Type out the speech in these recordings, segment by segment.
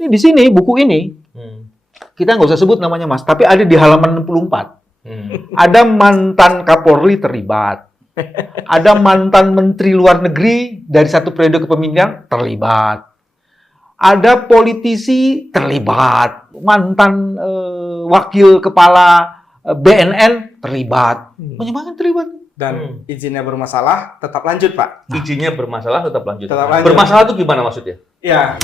Ini di sini buku ini kita nggak usah sebut namanya Mas, tapi ada di halaman 64. Ada mantan Kapolri terlibat, ada mantan Menteri Luar Negeri dari satu periode kepemimpinan terlibat, ada politisi terlibat, mantan wakil kepala BNN terlibat, banyak terlibat. Dan izinnya bermasalah, tetap lanjut, Pak. Izinnya bermasalah tetap lanjut. Tetap lanjut. Bermasalah itu gimana maksudnya? Ya.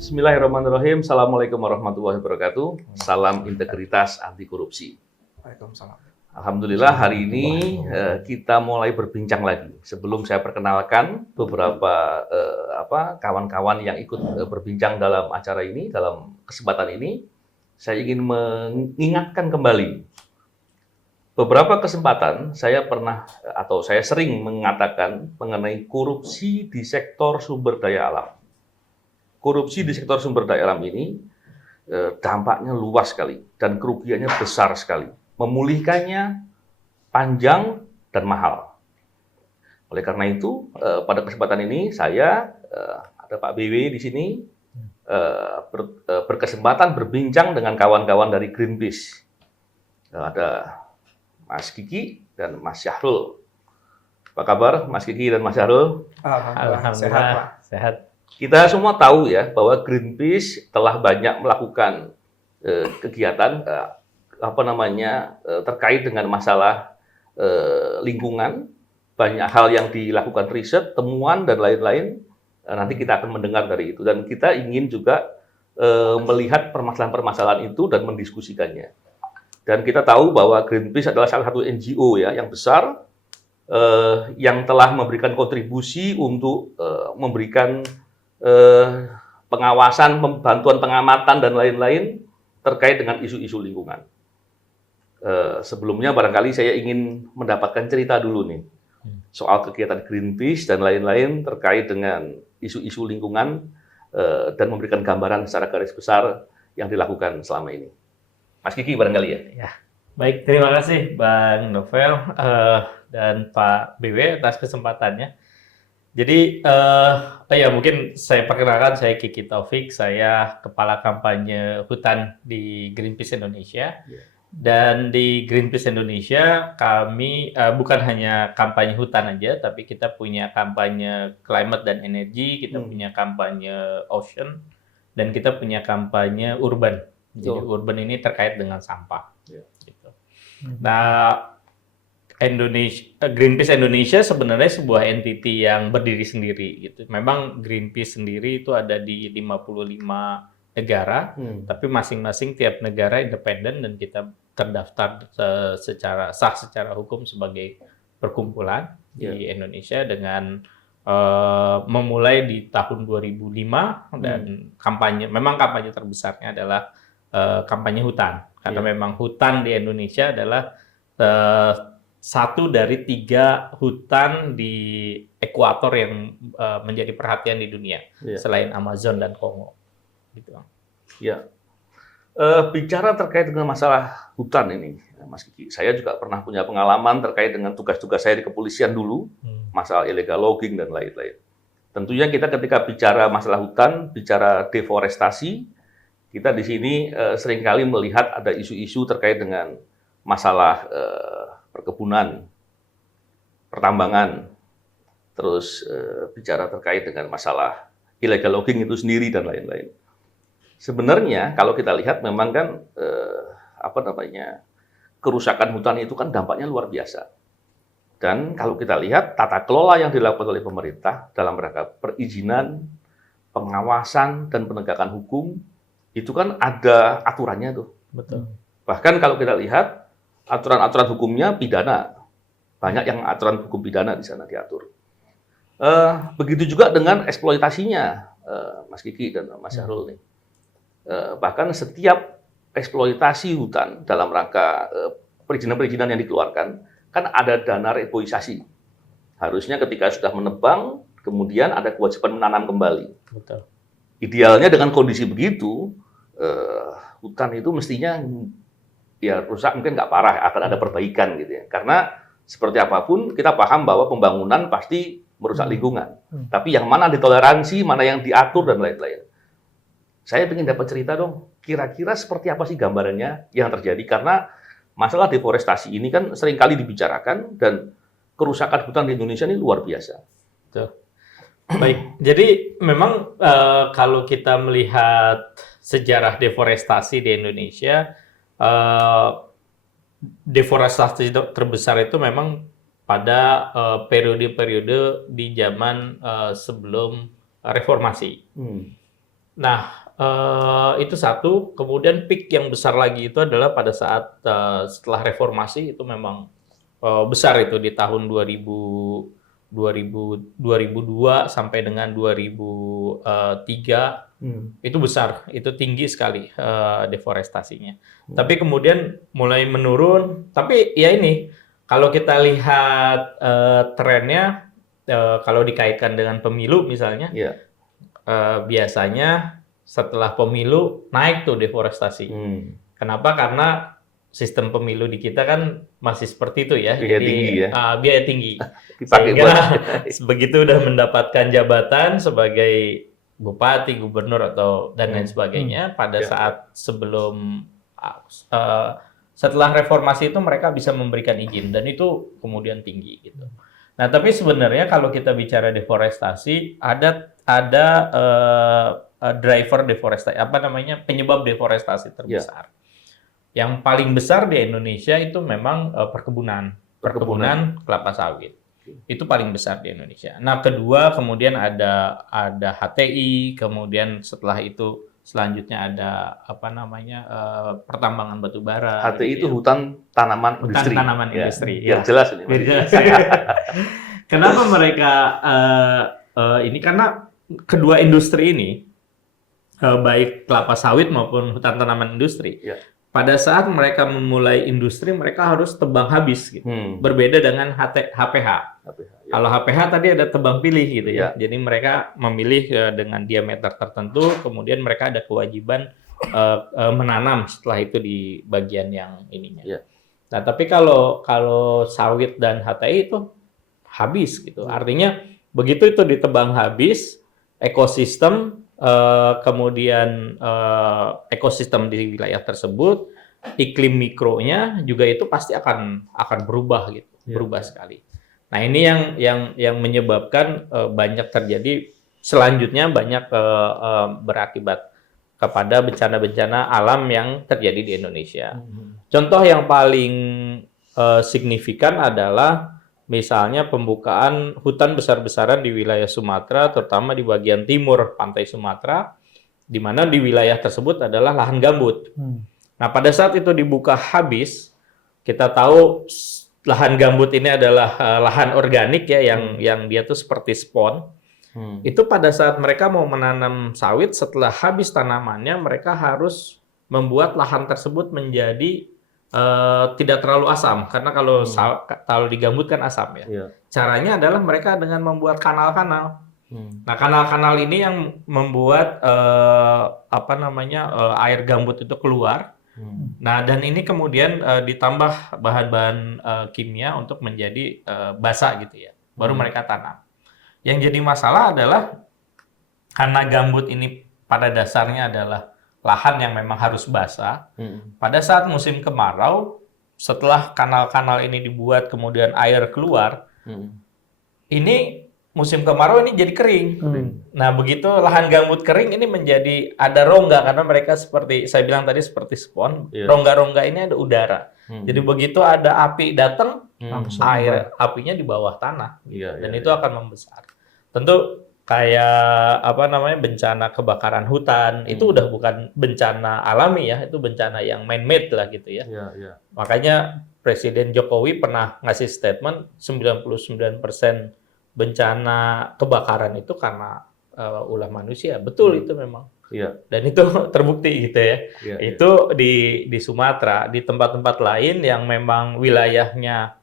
Bismillahirrahmanirrahim. Assalamualaikum warahmatullahi wabarakatuh. Salam integritas anti korupsi. Waalaikumsalam. Alhamdulillah hari ini kita mulai berbincang lagi. Sebelum saya perkenalkan beberapa kawan-kawan yang ikut berbincang dalam acara ini, dalam kesempatan ini, saya ingin mengingatkan kembali. Beberapa kesempatan saya pernah atau saya sering mengatakan mengenai korupsi di sektor sumber daya alam. Korupsi di sektor sumber daya alam ini dampaknya luas sekali dan kerugiannya besar sekali. Memulihkannya panjang dan mahal. Oleh karena itu, pada kesempatan ini saya ada Pak BW di sini berkesempatan berbincang dengan kawan-kawan dari Greenpeace. Ada Mas Kiki dan Mas Syahrul. Apa kabar Mas Kiki dan Mas Syahrul? Alhamdulillah. Sehat, Pak. Sehat. Kita semua tahu ya bahwa Greenpeace telah banyak melakukan kegiatan terkait dengan masalah lingkungan, banyak hal yang dilakukan riset, temuan dan lain-lain. Nanti kita akan mendengar dari itu dan kita ingin juga melihat permasalahan-permasalahan itu dan mendiskusikannya. Dan kita tahu bahwa Greenpeace adalah salah satu NGO ya yang besar yang telah memberikan kontribusi untuk memberikan pengawasan, bantuan pengamatan dan lain-lain terkait dengan isu-isu lingkungan. Sebelumnya barangkali saya ingin mendapatkan cerita dulu nih soal kegiatan Greenpeace dan lain-lain terkait dengan isu-isu lingkungan dan memberikan gambaran secara garis besar yang dilakukan selama ini. Mas Kiki barangkali ya. Ya, baik, terima kasih Bang Novel dan Pak BW atas kesempatannya. Jadi, mungkin saya perkenalkan, saya Kiki Taufik, saya Kepala Kampanye Hutan di Greenpeace Indonesia. Dan di Greenpeace Indonesia, kami bukan hanya kampanye hutan aja, tapi kita punya kampanye climate dan energi, kita punya kampanye ocean, dan kita punya kampanye urban. Jadi urban ini terkait dengan sampah. Gitu. Nah, Greenpeace Indonesia sebenarnya sebuah entiti yang berdiri sendiri gitu. Memang Greenpeace sendiri itu ada di 55 negara, tapi masing-masing tiap negara independen dan kita terdaftar secara hukum sebagai perkumpulan di Indonesia dengan memulai di tahun 2005 dan kampanye terbesarnya adalah kampanye hutan. Karena memang hutan di Indonesia adalah satu dari 3 hutan di ekuator yang menjadi perhatian di dunia selain Amazon dan Kongo. Gitu. Ya, bicara terkait dengan masalah hutan ini, Mas Kiki, saya juga pernah punya pengalaman terkait dengan tugas-tugas saya di kepolisian dulu, masalah illegal logging dan lain-lain. Tentunya kita ketika bicara masalah hutan, bicara deforestasi, kita di sini seringkali melihat ada isu-isu terkait dengan masalah perkebunan, pertambangan, terus bicara terkait dengan masalah illegal logging itu sendiri dan lain-lain. Sebenarnya kalau kita lihat memang kan kerusakan hutan itu kan dampaknya luar biasa. Dan kalau kita lihat tata kelola yang dilakukan oleh pemerintah dalam rangka perizinan, pengawasan dan penegakan hukum itu kan ada aturannya tuh. Betul. Bahkan kalau kita lihat aturan-aturan hukumnya pidana, banyak yang aturan hukum pidana di sana diatur. Begitu juga dengan eksploitasinya, Mas Kiki dan Mas Syahrul nih. Bahkan setiap eksploitasi hutan dalam rangka perizinan-perizinan yang dikeluarkan, kan ada dana reboisasi. Harusnya ketika sudah menebang, kemudian ada kewajiban menanam kembali. Betul. Idealnya dengan kondisi begitu, hutan itu mestinya ya rusak mungkin nggak parah, akan ada perbaikan gitu ya. Karena seperti apapun kita paham bahwa pembangunan pasti merusak lingkungan. Tapi yang mana ditoleransi, mana yang diatur dan lain-lain. Saya ingin dapat cerita dong, kira-kira seperti apa sih gambarannya yang terjadi? Karena masalah deforestasi ini kan seringkali dibicarakan dan kerusakan hutan di Indonesia ini luar biasa. Tuh. Baik, jadi memang kalau kita melihat sejarah deforestasi di Indonesia, deforestasi terbesar itu memang pada periode-periode di zaman sebelum reformasi. Nah, itu satu. Kemudian peak yang besar lagi itu adalah pada saat setelah reformasi itu memang besar itu di tahun 2002 sampai dengan 2003 itu besar, itu tinggi sekali deforestasinya. Tapi kemudian mulai menurun. Tapi ya ini kalau kita lihat trennya, kalau dikaitkan dengan pemilu misalnya, biasanya setelah pemilu naik tuh deforestasi. Kenapa? Karena sistem pemilu di kita kan masih seperti itu ya. Biaya jadi tinggi ya. Biaya tinggi. Dipakai Sehingga begitu udah mendapatkan jabatan sebagai bupati, gubernur atau dan lain sebagainya, pada saat sebelum setelah reformasi itu mereka bisa memberikan izin dan itu kemudian tinggi gitu. Nah, tapi sebenarnya kalau kita bicara deforestasi ada driver deforestasi, penyebab deforestasi terbesar. Yang paling besar di Indonesia itu memang perkebunan kelapa sawit. Itu paling besar di Indonesia. Nah, kedua kemudian ada HTI, kemudian setelah itu selanjutnya ada pertambangan batu bara. HTI itu hutan tanaman industri. Hutan tanaman industri. Biar jelas ini. Biar jelas, ya. Kenapa mereka ini? Karena kedua industri ini, baik kelapa sawit maupun hutan tanaman industri, pada saat mereka memulai industri, mereka harus tebang habis gitu. Berbeda dengan HPH. Kalau HPH tadi ada tebang pilih gitu ya. Jadi mereka memilih dengan diameter tertentu, kemudian mereka ada kewajiban menanam setelah itu di bagian yang ininya. Nah, tapi kalau sawit dan HTI itu habis gitu. Artinya begitu itu ditebang habis, ekosistem kemudian ekosistem di wilayah tersebut, iklim mikronya juga itu pasti akan berubah gitu, berubah sekali. Nah, ini yang menyebabkan banyak terjadi selanjutnya banyak berakibat kepada bencana-bencana alam yang terjadi di Indonesia. Contoh yang paling signifikan adalah misalnya pembukaan hutan besar-besaran di wilayah Sumatera, terutama di bagian timur pantai Sumatera, di mana di wilayah tersebut adalah lahan gambut. Nah, pada saat itu dibuka habis, kita tahu lahan gambut ini adalah lahan organik ya, yang dia tuh seperti spon. Itu pada saat mereka mau menanam sawit, setelah habis tanamannya, mereka harus membuat lahan tersebut menjadi tidak terlalu asam, karena kalau di gambut kan asam ya. Caranya adalah mereka dengan membuat kanal-kanal. Nah, kanal-kanal ini yang membuat air gambut itu keluar. Nah, dan ini kemudian ditambah bahan-bahan kimia untuk menjadi basah gitu ya. Baru mereka tanam. Yang jadi masalah adalah karena gambut ini pada dasarnya adalah lahan yang memang harus basah. Pada saat musim kemarau, setelah kanal-kanal ini dibuat kemudian air keluar, ini musim kemarau ini jadi kering. Nah, begitu lahan gambut kering ini menjadi ada rongga, karena mereka seperti saya bilang tadi seperti spon. Rongga-rongga ini ada udara. Jadi begitu ada api datang, apinya di bawah tanah. Dan itu akan membesar. Tentu kayak bencana kebakaran hutan itu udah bukan bencana alami ya, itu bencana yang man-made lah gitu ya. Makanya Presiden Jokowi pernah ngasih statement 99% bencana kebakaran itu karena ulah manusia. Betul itu memang. Dan itu terbukti gitu ya. Itu di Sumatera, di tempat-tempat lain yang memang wilayahnya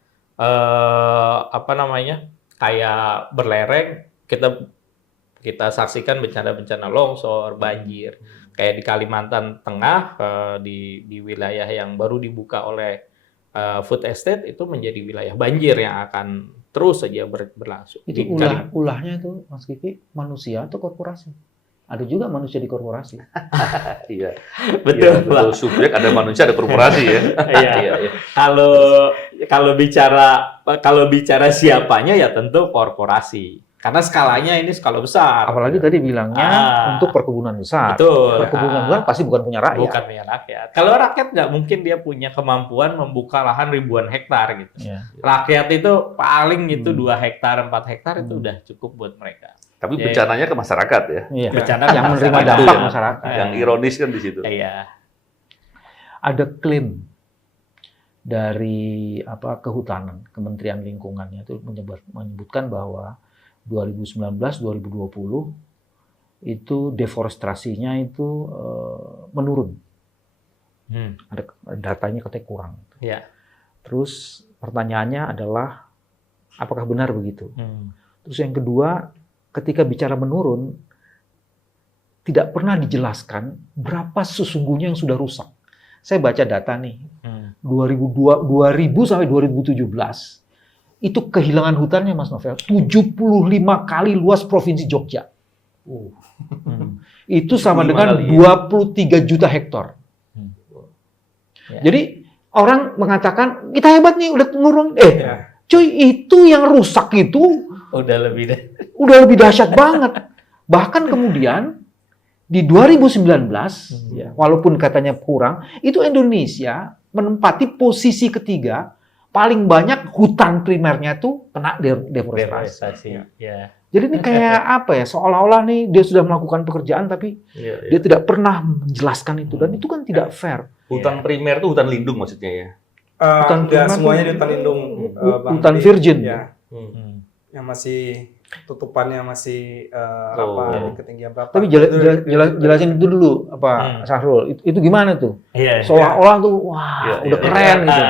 kayak berlereng, kita saksikan bencana-bencana longsor, banjir. Kayak di Kalimantan Tengah, di wilayah yang baru dibuka oleh food estate itu menjadi wilayah banjir yang akan terus saja berlangsung. Itu ulahnya itu Mas Kiki manusia atau korporasi? Ada juga manusia di korporasi. Iya. Betul, Ya, betul. Subjek ada manusia, ada korporasi ya. Iya. Iya. Kalau bicara siapanya ya tentu korporasi. Karena skalanya ini skala besar. Apalagi tadi bilangnya untuk perkebunan besar. Betul. Perkebunan besar pasti bukan punya rakyat. Bukan punya rakyat. Kalau rakyat nggak mungkin dia punya kemampuan membuka lahan ribuan hektar gitu. Iya. Rakyat itu paling itu 2 hektar, 4 hektar itu udah cukup buat mereka. Tapi bencananya ke masyarakat ya. Iya. Bencana Yang ke menerima masyarakat. dampak Itu masyarakat. Yang ironis kan di situ. Iya. Ada klaim dari kehutanan, Kementerian Lingkungannya itu menyebutkan bahwa 2019-2020 itu deforestasinya itu menurun. Ada datanya katanya kurang. Iya. Terus pertanyaannya adalah apakah benar begitu? Terus yang kedua, ketika bicara menurun, tidak pernah dijelaskan berapa sesungguhnya yang sudah rusak. Saya baca data nih, 2000 sampai 2017, itu kehilangan hutannya Mas Novel, 75 kali luas Provinsi Jogja. Itu sama dengan 23 juta hektar. Jadi orang mengatakan, kita hebat nih, udah menurun. Cuy, itu yang rusak itu Udah lebih dahsyat banget. Bahkan kemudian di 2019, walaupun katanya kurang, itu Indonesia menempati posisi ketiga paling banyak hutan primernya tuh kena deforestasi. Ya. Jadi ini kayak apa ya? Seolah-olah nih dia sudah melakukan pekerjaan tapi dia tidak pernah menjelaskan itu dan itu kan tidak fair. Hutan primer itu hutan lindung maksudnya ya. Hutan Nggak primer semuanya tuh di hutan lindung. hutan virgin. Ya. Yang masih tutupannya masih di ketinggian berapa? Tapi jelasin itu dulu Syahrul. Itu gimana tuh? Iya. Seolah-olah tuh udah keren gitu.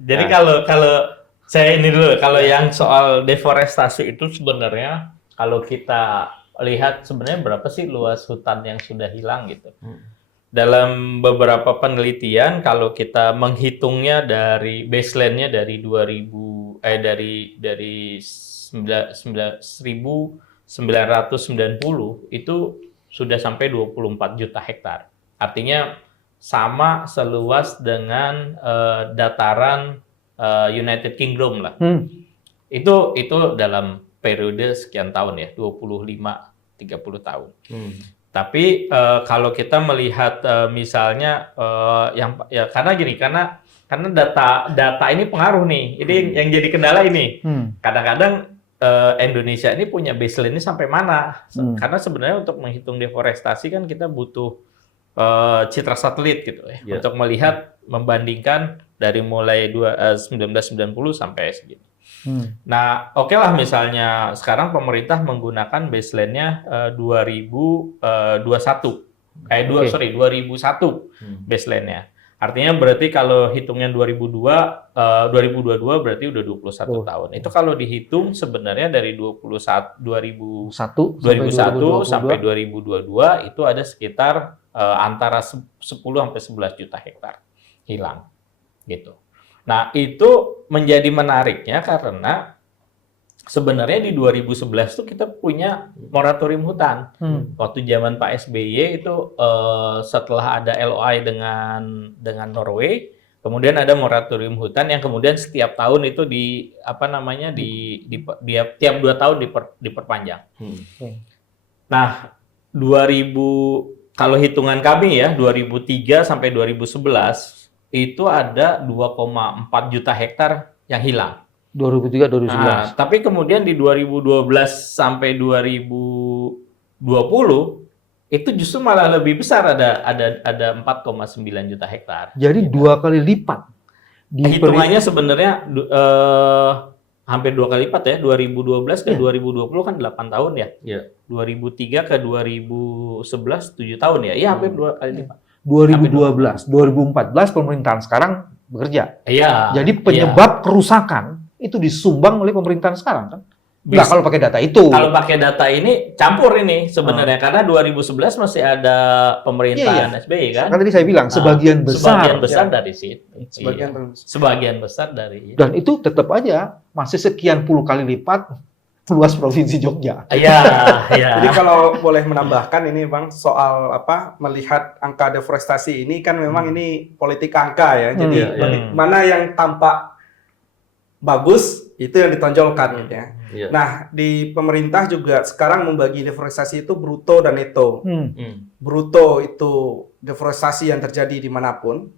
Jadi kalau saya ini dulu, kalau yang soal deforestasi itu sebenarnya kalau kita lihat sebenarnya berapa sih luas hutan yang sudah hilang gitu. Dalam beberapa penelitian kalau kita menghitungnya dari baseline-nya dari 1990 itu sudah sampai 24 juta hektar. Artinya sama seluas dengan dataran United Kingdom lah. Itu dalam periode sekian tahun ya, 25-30 tahun. Tapi kalau kita melihat misalnya karena gini, karena data ini pengaruh nih. Ini yang jadi kendala ini. Kadang-kadang Indonesia ini punya baseline ini sampai mana? Karena sebenarnya untuk menghitung deforestasi kan kita butuh citra satelit gitu ya, untuk melihat membandingkan dari mulai 1990 sampai segini. Nah, oke lah misalnya sekarang pemerintah menggunakan baseline-nya 2001 baseline-nya. Artinya berarti kalau hitungnya 2022 berarti udah 21 tahun. Itu kalau dihitung sebenarnya dari 2001 sampai 2022 itu ada sekitar antara 10 sampai 11 juta hektar hilang gitu. Nah, itu menjadi menariknya karena sebenarnya di 2011 tuh kita punya moratorium hutan. Waktu zaman Pak SBY itu setelah ada LOI dengan Norway, kemudian ada moratorium hutan yang kemudian setiap tahun itu tiap 2 tahun diperpanjang. Nah, kalau hitungan kami ya 2003 sampai 2011 itu ada 2,4 juta hektar yang hilang. 2003-2011. Nah, tapi kemudian di 2012 sampai 2020 itu justru malah lebih besar, ada 4,9 juta hektar. Jadi 2 kali lipat. Hitungannya sebenarnya hampir 2 kali lipat ya. 2012 ke 2020 kan 8 tahun ya. 2003 ke 2011 7 tahun ya. Iya, hampir 2 kali lipat. 2012, 2014 pemerintahan sekarang bekerja. Iya. Jadi penyebab kerusakan itu disumbang oleh pemerintahan sekarang kan. Nggak kalau pakai data itu. Kalau pakai data ini campur ini sebenarnya karena 2011 masih ada pemerintahan SBY kan. Kan tadi saya bilang sebagian besar. Dari situ. Sebagian besar dari. Dan itu tetap aja masih sekian puluh kali lipat luas provinsi Jogja. Iya, iya. Jadi kalau boleh menambahkan ini Bang soal melihat angka deforestasi ini kan memang ini politik angka ya. Jadi mana yang tampak bagus itu yang ditonjolkan gitu ya. Nah, di pemerintah juga sekarang membagi deforestasi itu bruto dan neto. Bruto itu deforestasi yang terjadi dimanapun,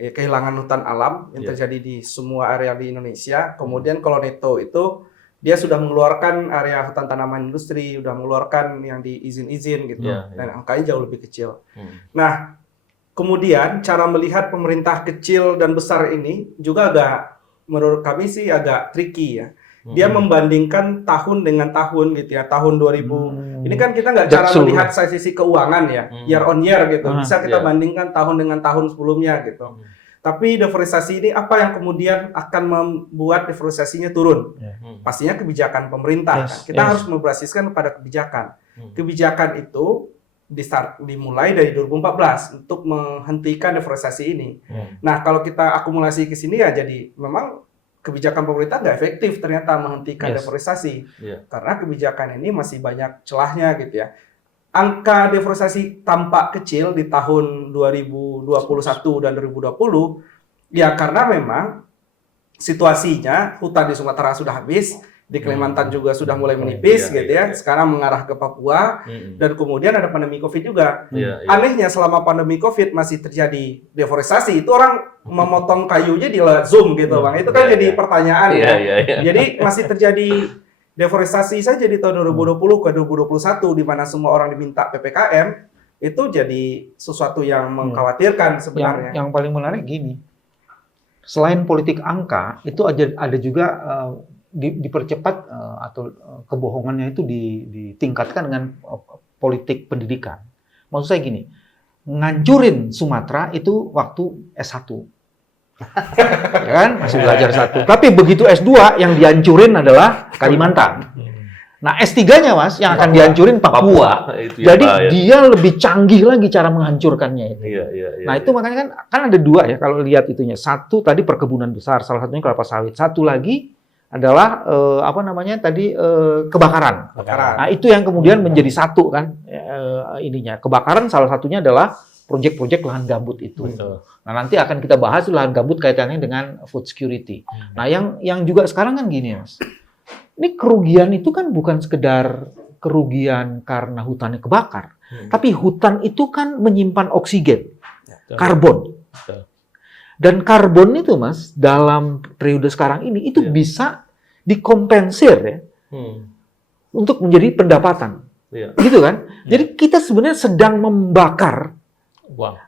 kehilangan hutan alam yang terjadi di semua area di Indonesia. Kemudian kalau neto itu dia sudah mengeluarkan area hutan tanaman industri, sudah mengeluarkan yang di izin-izin gitu, dan angkanya jauh lebih kecil. Nah, kemudian cara melihat pemerintah kecil dan besar ini juga menurut kami sih agak tricky ya. Dia membandingkan tahun dengan tahun gitu ya. Tahun 2000. Ini kan kita nggak cara melihat dari sisi keuangan ya, year on year gitu. Bisa kita bandingkan tahun dengan tahun sebelumnya gitu. Tapi deforestasi ini apa yang kemudian akan membuat deforestasinya turun? Pastinya kebijakan pemerintah. Kita harus membasiskan pada kebijakan. Kebijakan itu dimulai dari 2014 untuk menghentikan deforestasi ini. Nah, kalau kita akumulasi ke sini ya jadi memang kebijakan pemerintah nggak efektif ternyata menghentikan deforestasi. Karena kebijakan ini masih banyak celahnya gitu ya. Angka deforestasi tampak kecil di tahun 2021 dan 2020 ya karena memang situasinya hutan di Sumatera sudah habis, di Kalimantan juga sudah mulai menipis gitu ya. Sekarang mengarah ke Papua dan kemudian ada pandemi Covid juga. Anehnya selama pandemi Covid masih terjadi deforestasi, itu orang memotong kayunya di Zoom gitu Bang. Itu kan jadi pertanyaan ya. Jadi masih terjadi deforestasi saja di tahun 2020 ke 2021 di mana semua orang diminta PPKM, itu jadi sesuatu yang mengkhawatirkan sebenarnya. Yang paling menarik gini. Selain politik angka, itu ada juga dipercepat atau kebohongannya itu ditingkatkan dengan politik pendidikan. Maksud saya gini, ngancurin Sumatera itu waktu S1. Ya kan? Masih belajar S1. Tapi begitu S2 yang dihancurin adalah Kalimantan. Nah, S3-nya Mas yang akan dihancurin Papua. Jadi dia lebih canggih lagi cara menghancurkannya itu. Nah, itu makanya kan ada dua ya kalau lihat itunya. Satu tadi perkebunan besar, salah satunya kelapa sawit. Satu lagi adalah kebakaran. Nah, itu yang kemudian menjadi satu kan ininya. Kebakaran salah satunya adalah proyek-proyek lahan gambut itu. Nah, nanti akan kita bahas lahan gambut kaitannya dengan food security. Nah, yang juga sekarang kan gini, Mas. Ini kerugian itu kan bukan sekedar kerugian karena hutannya kebakar, tapi hutan itu kan menyimpan oksigen, karbon. Dan karbon itu, Mas, dalam periode sekarang ini itu bisa dikompensir ya, untuk menjadi pendapatan, gitu kan? Jadi kita sebenarnya sedang membakar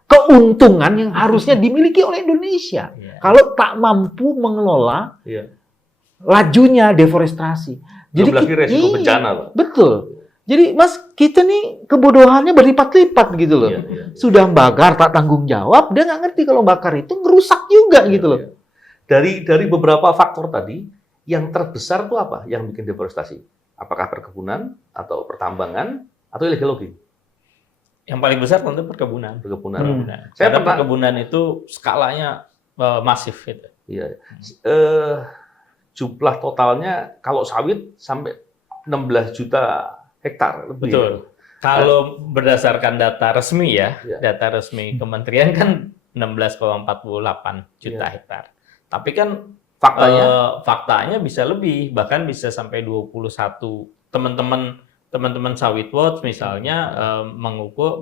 keuntungan yang harusnya dimiliki oleh Indonesia kalau tak mampu mengelola lajunya deforestasi. Jadi resiko bencana, Pak. Betul. Jadi Mas, kita nih kebodohannya berlipat-lipat gitu loh. Sudah bakar tak tanggung jawab, dia nggak ngerti kalau bakar itu ngerusak juga gitu loh. Dari beberapa faktor tadi, yang terbesar tuh apa yang bikin deforestasi? Apakah perkebunan atau pertambangan atau illegal logging? Yang paling besar tentu perkebunan. Karena perkebunan itu skalanya masif gitu. Jumlah totalnya kalau sawit sampai 16 juta hektar lebih. Betul. Kalau berdasarkan data resmi data resmi kementerian kan 16,48 juta hektar. Tapi kan faktanya bisa lebih, bahkan bisa sampai 21. Teman-teman Sawit Watch misalnya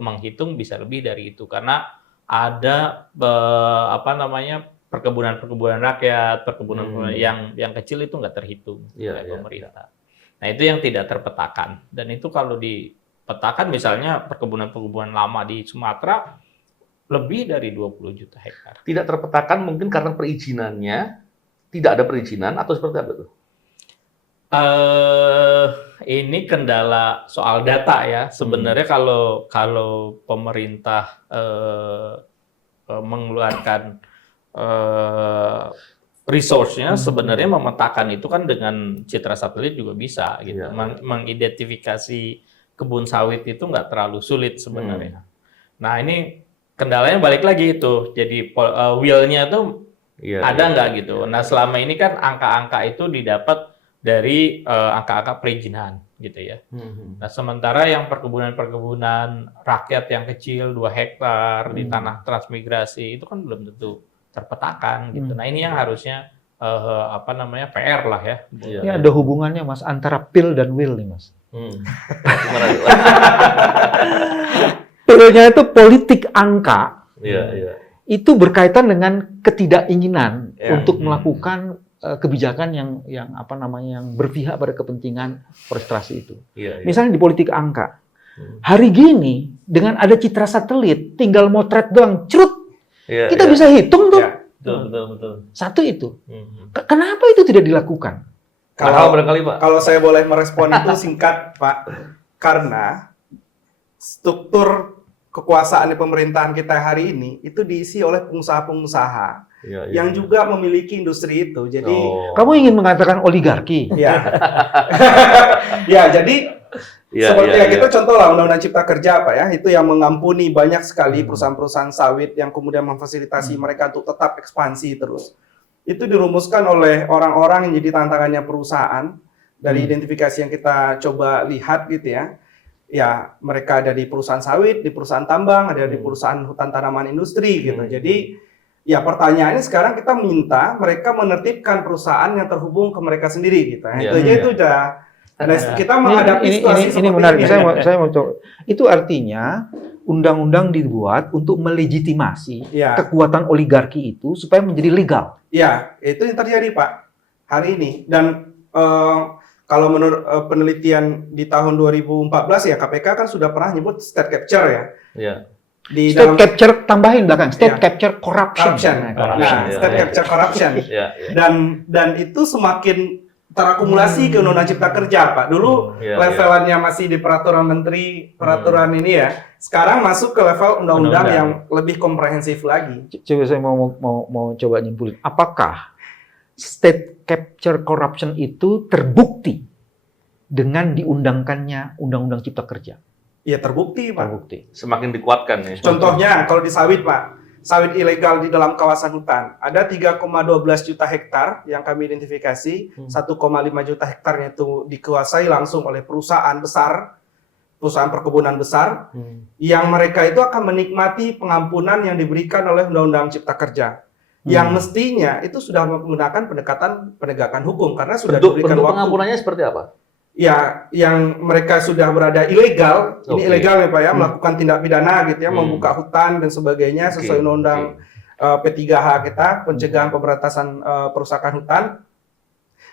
menghitung bisa lebih dari itu karena ada perkebunan rakyat, perkebunan yang kecil itu nggak terhitung oleh pemerintah. Nah, itu yang tidak terpetakan. Dan itu kalau dipetakan misalnya perkebunan lama di Sumatera lebih dari 20 juta hektar. Tidak terpetakan mungkin karena perizinannya tidak ada perizinan atau seperti apa tuh? Ini kendala soal data ya. Sebenarnya kalau pemerintah mengeluarkan resource-nya sebenarnya memetakan itu kan dengan citra satelit juga bisa gitu. Iya. Mengidentifikasi kebun sawit itu nggak terlalu sulit sebenarnya. Nah ini kendalanya balik lagi itu, jadi will-nya tuh ada nggak gitu. Nah selama ini kan angka-angka itu didapat dari angka-angka perizinan gitu ya. Nah sementara yang perkebunan rakyat yang kecil 2 hektar di tanah transmigrasi itu kan belum tentu terpetakan gitu. Nah ini yang harusnya PR lah ya. Ini ada hubungannya Mas antara pill dan will nih Mas. Gimana tuh? Pillnya itu politik angka. Iya. Itu berkaitan dengan ketidakinginan untuk melakukan kebijakan yang berpihak pada kepentingan foresтрasi itu. Iya. Misalnya di politik angka. Hari gini dengan ada citra satelit tinggal motret doang, cerut. Kita bisa hitung tuh. Betul. Satu itu. Kenapa itu tidak dilakukan? Kalau saya boleh merespon itu singkat, Pak. Karena struktur kekuasaan di pemerintahan kita hari ini itu diisi oleh pengusaha-pengusaha yang juga memiliki industri itu. Jadi kamu ingin mengatakan oligarki? Ya. Ya, jadi seperti kita contoh lah Undang-Undang Cipta Kerja Pak ya, itu yang mengampuni banyak sekali perusahaan-perusahaan sawit yang kemudian memfasilitasi mereka untuk tetap ekspansi terus. Itu dirumuskan oleh orang-orang yang jadi tantangannya perusahaan dari identifikasi yang kita coba lihat gitu ya. Ya, mereka ada di perusahaan sawit, di perusahaan tambang, ada di perusahaan hutan tanaman industri gitu. Jadi ya pertanyaannya sekarang kita minta mereka menertibkan perusahaan yang terhubung ke mereka sendiri gitu. Itu udah kita menghadapi situasi ini menarik. Saya mau coba. Itu artinya undang-undang dibuat untuk melegitimasi kekuatan oligarki itu supaya menjadi legal. Ya, itu yang terjadi Pak hari ini. Dan kalau menurut penelitian di tahun 2014 ya KPK kan sudah pernah nyebut state capture ya. Iya. Di State capture tambahin belakang. State capture corruption. State capture corruption. Dan itu semakin terakumulasi ke Undang-Undang Cipta Kerja, Pak. Dulu levelannya masih di peraturan menteri, peraturan ini ya. Sekarang masuk ke level undang-undang yang lebih komprehensif lagi. Coba saya mau coba nyimpulin. Apakah state capture corruption itu terbukti dengan diundangkannya Undang-Undang Cipta Kerja? Ya terbukti, Pak. Terbukti. Semakin dikuatkan ya. Contohnya kalau di sawit, Pak. Sawit ilegal di dalam kawasan hutan. Ada 3,12 juta hektar yang kami identifikasi, 1,5 juta hektarnya itu dikuasai langsung oleh perusahaan besar, perusahaan perkebunan besar, yang mereka itu akan menikmati pengampunan yang diberikan oleh Undang-Undang Cipta Kerja. Yang mestinya itu sudah menggunakan pendekatan penegakan hukum, karena sudah diberikan waktu. Pengampunannya seperti apa? Ya, yang mereka sudah berada ilegal, ini ilegal ya Pak ya, melakukan tindak pidana gitu ya, membuka hutan dan sebagainya sesuai undang P3H kita, pencegahan pemberantasan perusakan hutan.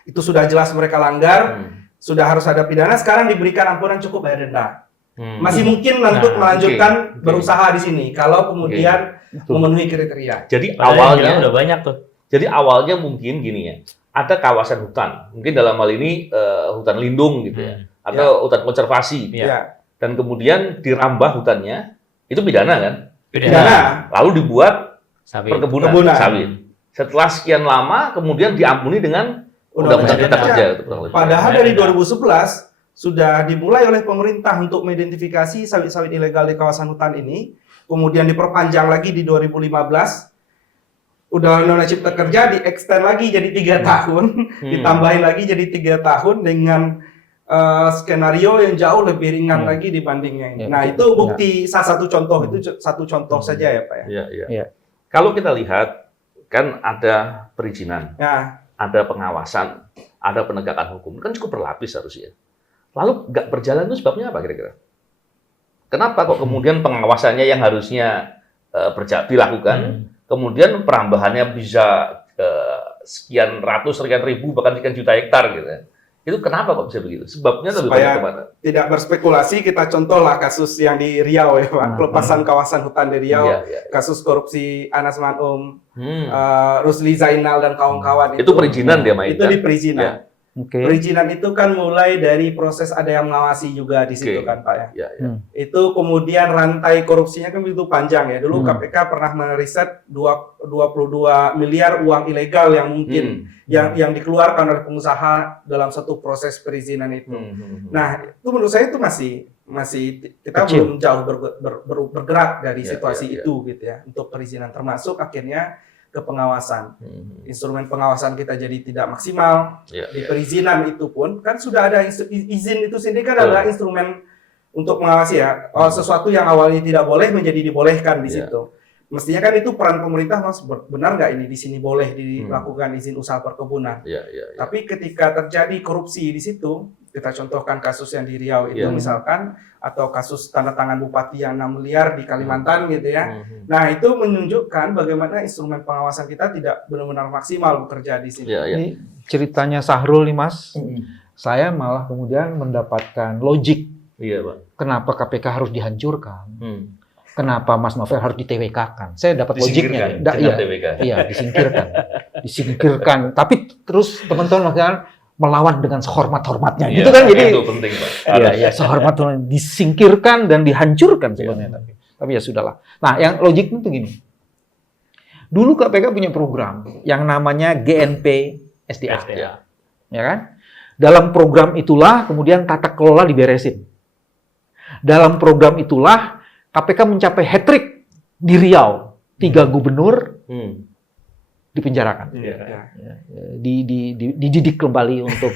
Itu sudah jelas mereka langgar, sudah harus ada pidana, sekarang diberikan ampunan cukup bayar denda. Masih mungkin untuk melanjutkan berusaha di sini kalau kemudian memenuhi kriteria. Jadi awalnya udah banyak tuh. Jadi awalnya mungkin gini ya. Ada kawasan hutan, mungkin dalam hal ini hutan lindung gitu ya, atau hutan konservasi, dan kemudian dirambah hutannya, itu pidana kan? Pidana. Lalu dibuat perkebunan sawit. Setelah sekian lama, kemudian diampuni dengan Undang-Undang Cipta Kerja. Padahal dari 2011 sudah dimulai oleh pemerintah untuk mengidentifikasi sawit-sawit ilegal di kawasan hutan ini, kemudian diperpanjang lagi di 2015. Undang-Undang Cipta Kerja di-extend lagi jadi 3 tahun, ditambahin lagi jadi 3 tahun dengan skenario yang jauh lebih ringan lagi dibandingnya ini. Nah, itu bukti salah satu contoh, itu satu contoh saja ya Pak ya. Iya. Kalau kita lihat, kan ada perizinan, ada pengawasan, ada penegakan hukum, kan cukup berlapis harusnya. Lalu nggak berjalan itu sebabnya apa kira-kira? Kenapa kok kemudian pengawasannya yang harusnya dilakukan, kemudian perambahannya bisa sekian ratus, sekian ribu, bahkan sekian juta hektar gitu ya. Itu kenapa kok bisa begitu? Sebabnya lebih banyak kemana? Tidak berspekulasi, kita contohlah kasus yang di Riau ya Pak, pelepasan kawasan hutan di Riau, kasus korupsi Anas Manum, Rusli Zainal dan kawan-kawan itu perizinan dia mainkan. Itu di perizinan. Oke. Perizinan itu kan mulai dari proses ada yang mengawasi juga di situ Oke. kan Pak ya. Ya, ya. Itu kemudian rantai korupsinya kan begitu panjang ya. Dulu KPK pernah meriset 22 miliar uang ilegal yang mungkin yang dikeluarkan oleh pengusaha dalam satu proses perizinan itu. Nah, itu menurut saya itu masih kita Kecil. belum jauh bergerak dari Ya, situasi ya, ya. itu gitu ya untuk perizinan, termasuk akhirnya ke pengawasan. Instrumen pengawasan kita jadi tidak maksimal. Ya, Di ya. perizinan itu pun kan sudah ada izin itu sendiri kan Betul. adalah instrumen untuk mengawasi ya. Sesuatu yang awalnya tidak boleh menjadi dibolehkan di Ya. situ. Mestinya kan itu peran pemerintah, Mas, benar nggak ini di sini boleh dilakukan izin usaha perkebunan. Ya, ya, ya. Tapi ketika terjadi korupsi di situ, kita contohkan kasus yang di Riau itu misalkan, atau kasus tanda tangan bupati yang 6 miliar di Kalimantan gitu ya. Nah, itu menunjukkan bagaimana instrumen pengawasan kita tidak benar-benar maksimal bekerja di sini. Ya, ya. Ini ceritanya Sahrul nih Mas. Saya malah kemudian mendapatkan logik Iya, Pak. kenapa KPK harus dihancurkan. Kenapa Mas Novel harus di-TWK-kan? Saya dapat logiknya. Disingkirkan, dengan Iya, TWK. iya, disingkirkan. Disingkirkan. Tapi terus teman-teman melawan dengan sehormat-hormatnya. Iya, Gitu kan, jadi itu penting, Pak. iya, iya, sehormat-hormatnya disingkirkan dan dihancurkan sebenarnya. Tapi ya sudahlah. Nah, yang logiknya itu gini. Dulu KPK punya program yang namanya GNP SDA. Ya. Ya kan? Dalam program itulah kemudian tata kelola diberesin. Dalam program itulah KPK mencapai hat-trick di Riau. 3 gubernur dipenjarakan. Iya. Ya, dididik kembali untuk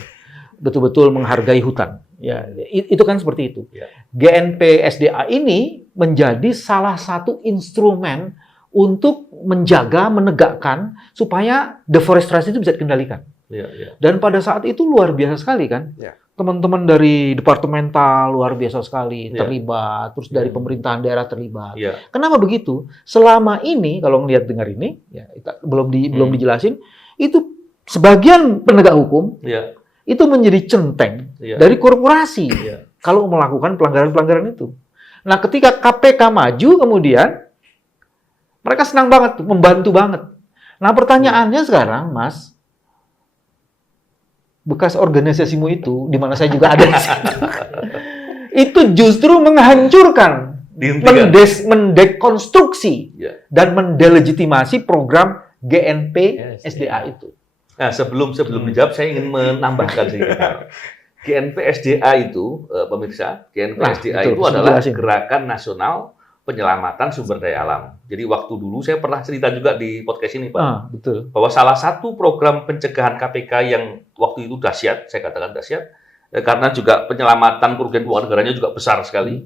betul-betul menghargai hutan. Ya, itu kan seperti itu. Ya. GNP SDA ini menjadi salah satu instrumen untuk menjaga, menegakkan supaya deforestasi itu bisa dikendalikan. Ya, ya. Dan pada saat itu luar biasa sekali kan. Ya. Teman-teman dari departemental luar biasa sekali Ya. terlibat, terus dari pemerintahan daerah terlibat. Ya. Kenapa begitu? Selama ini kalau ngelihat dengar ini, ya belum dijelasin, itu sebagian penegak hukum Ya. itu menjadi centeng Ya. dari korporasi Ya. kalau melakukan pelanggaran-pelanggaran itu. Nah, ketika KPK maju kemudian mereka senang banget, membantu banget. Nah, pertanyaannya sekarang, Mas, bekas organisasimu itu, di mana saya juga ada di situ, itu justru menghancurkan, Dihentikan. mendekonstruksi Ya. dan mendelegitimasi program GNP SDA itu. Nah, sebelum dijawab, saya ingin menambahkan sedikit. GNP SDA itu, pemirsa, GNP Nah, SDA betul, itu bisa adalah dijelasin. Gerakan Nasional Penyelamatan Sumber Daya Alam. Jadi waktu dulu saya pernah cerita juga di podcast ini, Pak, Betul. bahwa salah satu program pencegahan KPK yang waktu itu dahsyat, saya katakan dahsyat, karena juga penyelamatan kerugian keuangan negaranya juga besar sekali,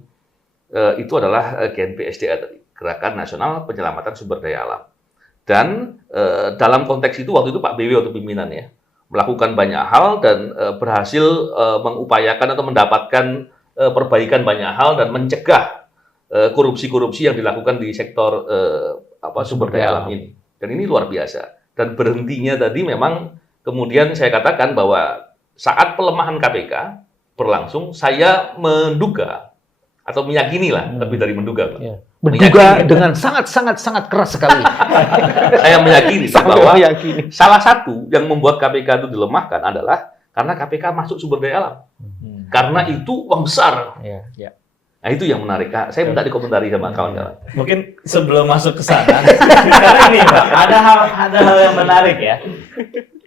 itu adalah GNP SDA tadi, Gerakan Nasional Penyelamatan Sumber Daya Alam. Dan dalam konteks itu waktu itu Pak BW waktu pimpinan ya, melakukan banyak hal dan berhasil mengupayakan atau mendapatkan perbaikan banyak hal dan mencegah korupsi-korupsi yang dilakukan di sektor sumber daya alam ini. Dan ini luar biasa. Dan berhentinya tadi memang kemudian saya katakan bahwa saat pelemahan KPK berlangsung, saya menduga atau meyakini lah, lebih dari menduga, Pak. Ya. Menduga dengan sangat keras sekali. Saya meyakini Sampai bahwa meyakini. salah satu yang membuat KPK itu dilemahkan adalah karena KPK masuk sumber daya alam. Karena itu uang besar. Ya, ya. Nah, itu yang menarik. Saya minta dikomentari sama kawan-kawan. Mungkin sebelum masuk ke sana, karena ini Pak, ada hal yang menarik ya.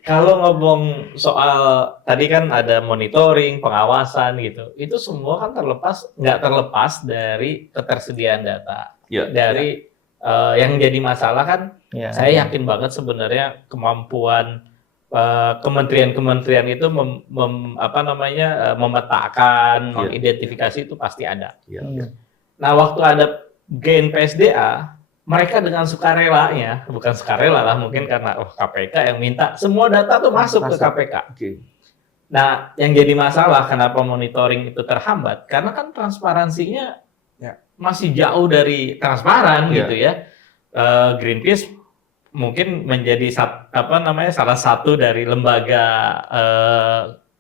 Kalau ngomong soal tadi kan ada monitoring, pengawasan gitu, itu semua kan nggak terlepas dari ketersediaan data. Ya. Dari yang jadi masalah kan, Ya. saya yakin banget sebenarnya kemampuan kementerian-kementerian itu memetakan, mengidentifikasi itu pasti ada. Ya. Nah, waktu ada GNPSDA, mereka dengan sukarelanya, bukan sukarela lah, mungkin karena KPK yang minta semua data tuh masuk ke KPK. Oke. Nah, yang jadi masalah kenapa monitoring itu terhambat? Karena kan transparansinya masih jauh dari transparan gitu ya. Greenpeace mungkin menjadi salah satu dari lembaga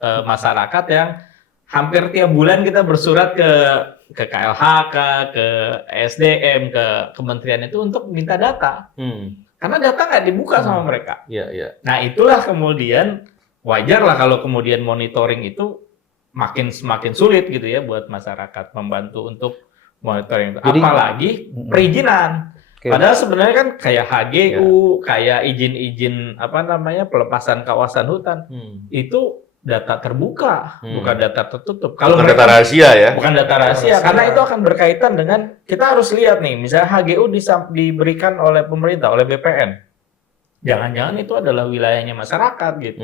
masyarakat yang hampir tiap bulan kita bersurat ke KLHK, ke SDM, ke kementerian itu untuk minta data. Karena data nggak dibuka sama mereka. Iya, iya. Nah, itulah kemudian wajar lah kalau kemudian monitoring itu semakin sulit gitu ya buat masyarakat membantu untuk monitoring. Jadi, apalagi perizinan. Oke. Padahal sebenarnya kan kayak HGU, kayak izin-izin pelepasan kawasan hutan itu data terbuka, bukan data tertutup. Kalau Bukan data rahasia ya. bukan data rahasia, karena itu akan berkaitan dengan kita harus lihat nih, misalnya HGU diberikan oleh pemerintah, oleh BPN. Jangan-jangan itu adalah wilayahnya masyarakat gitu.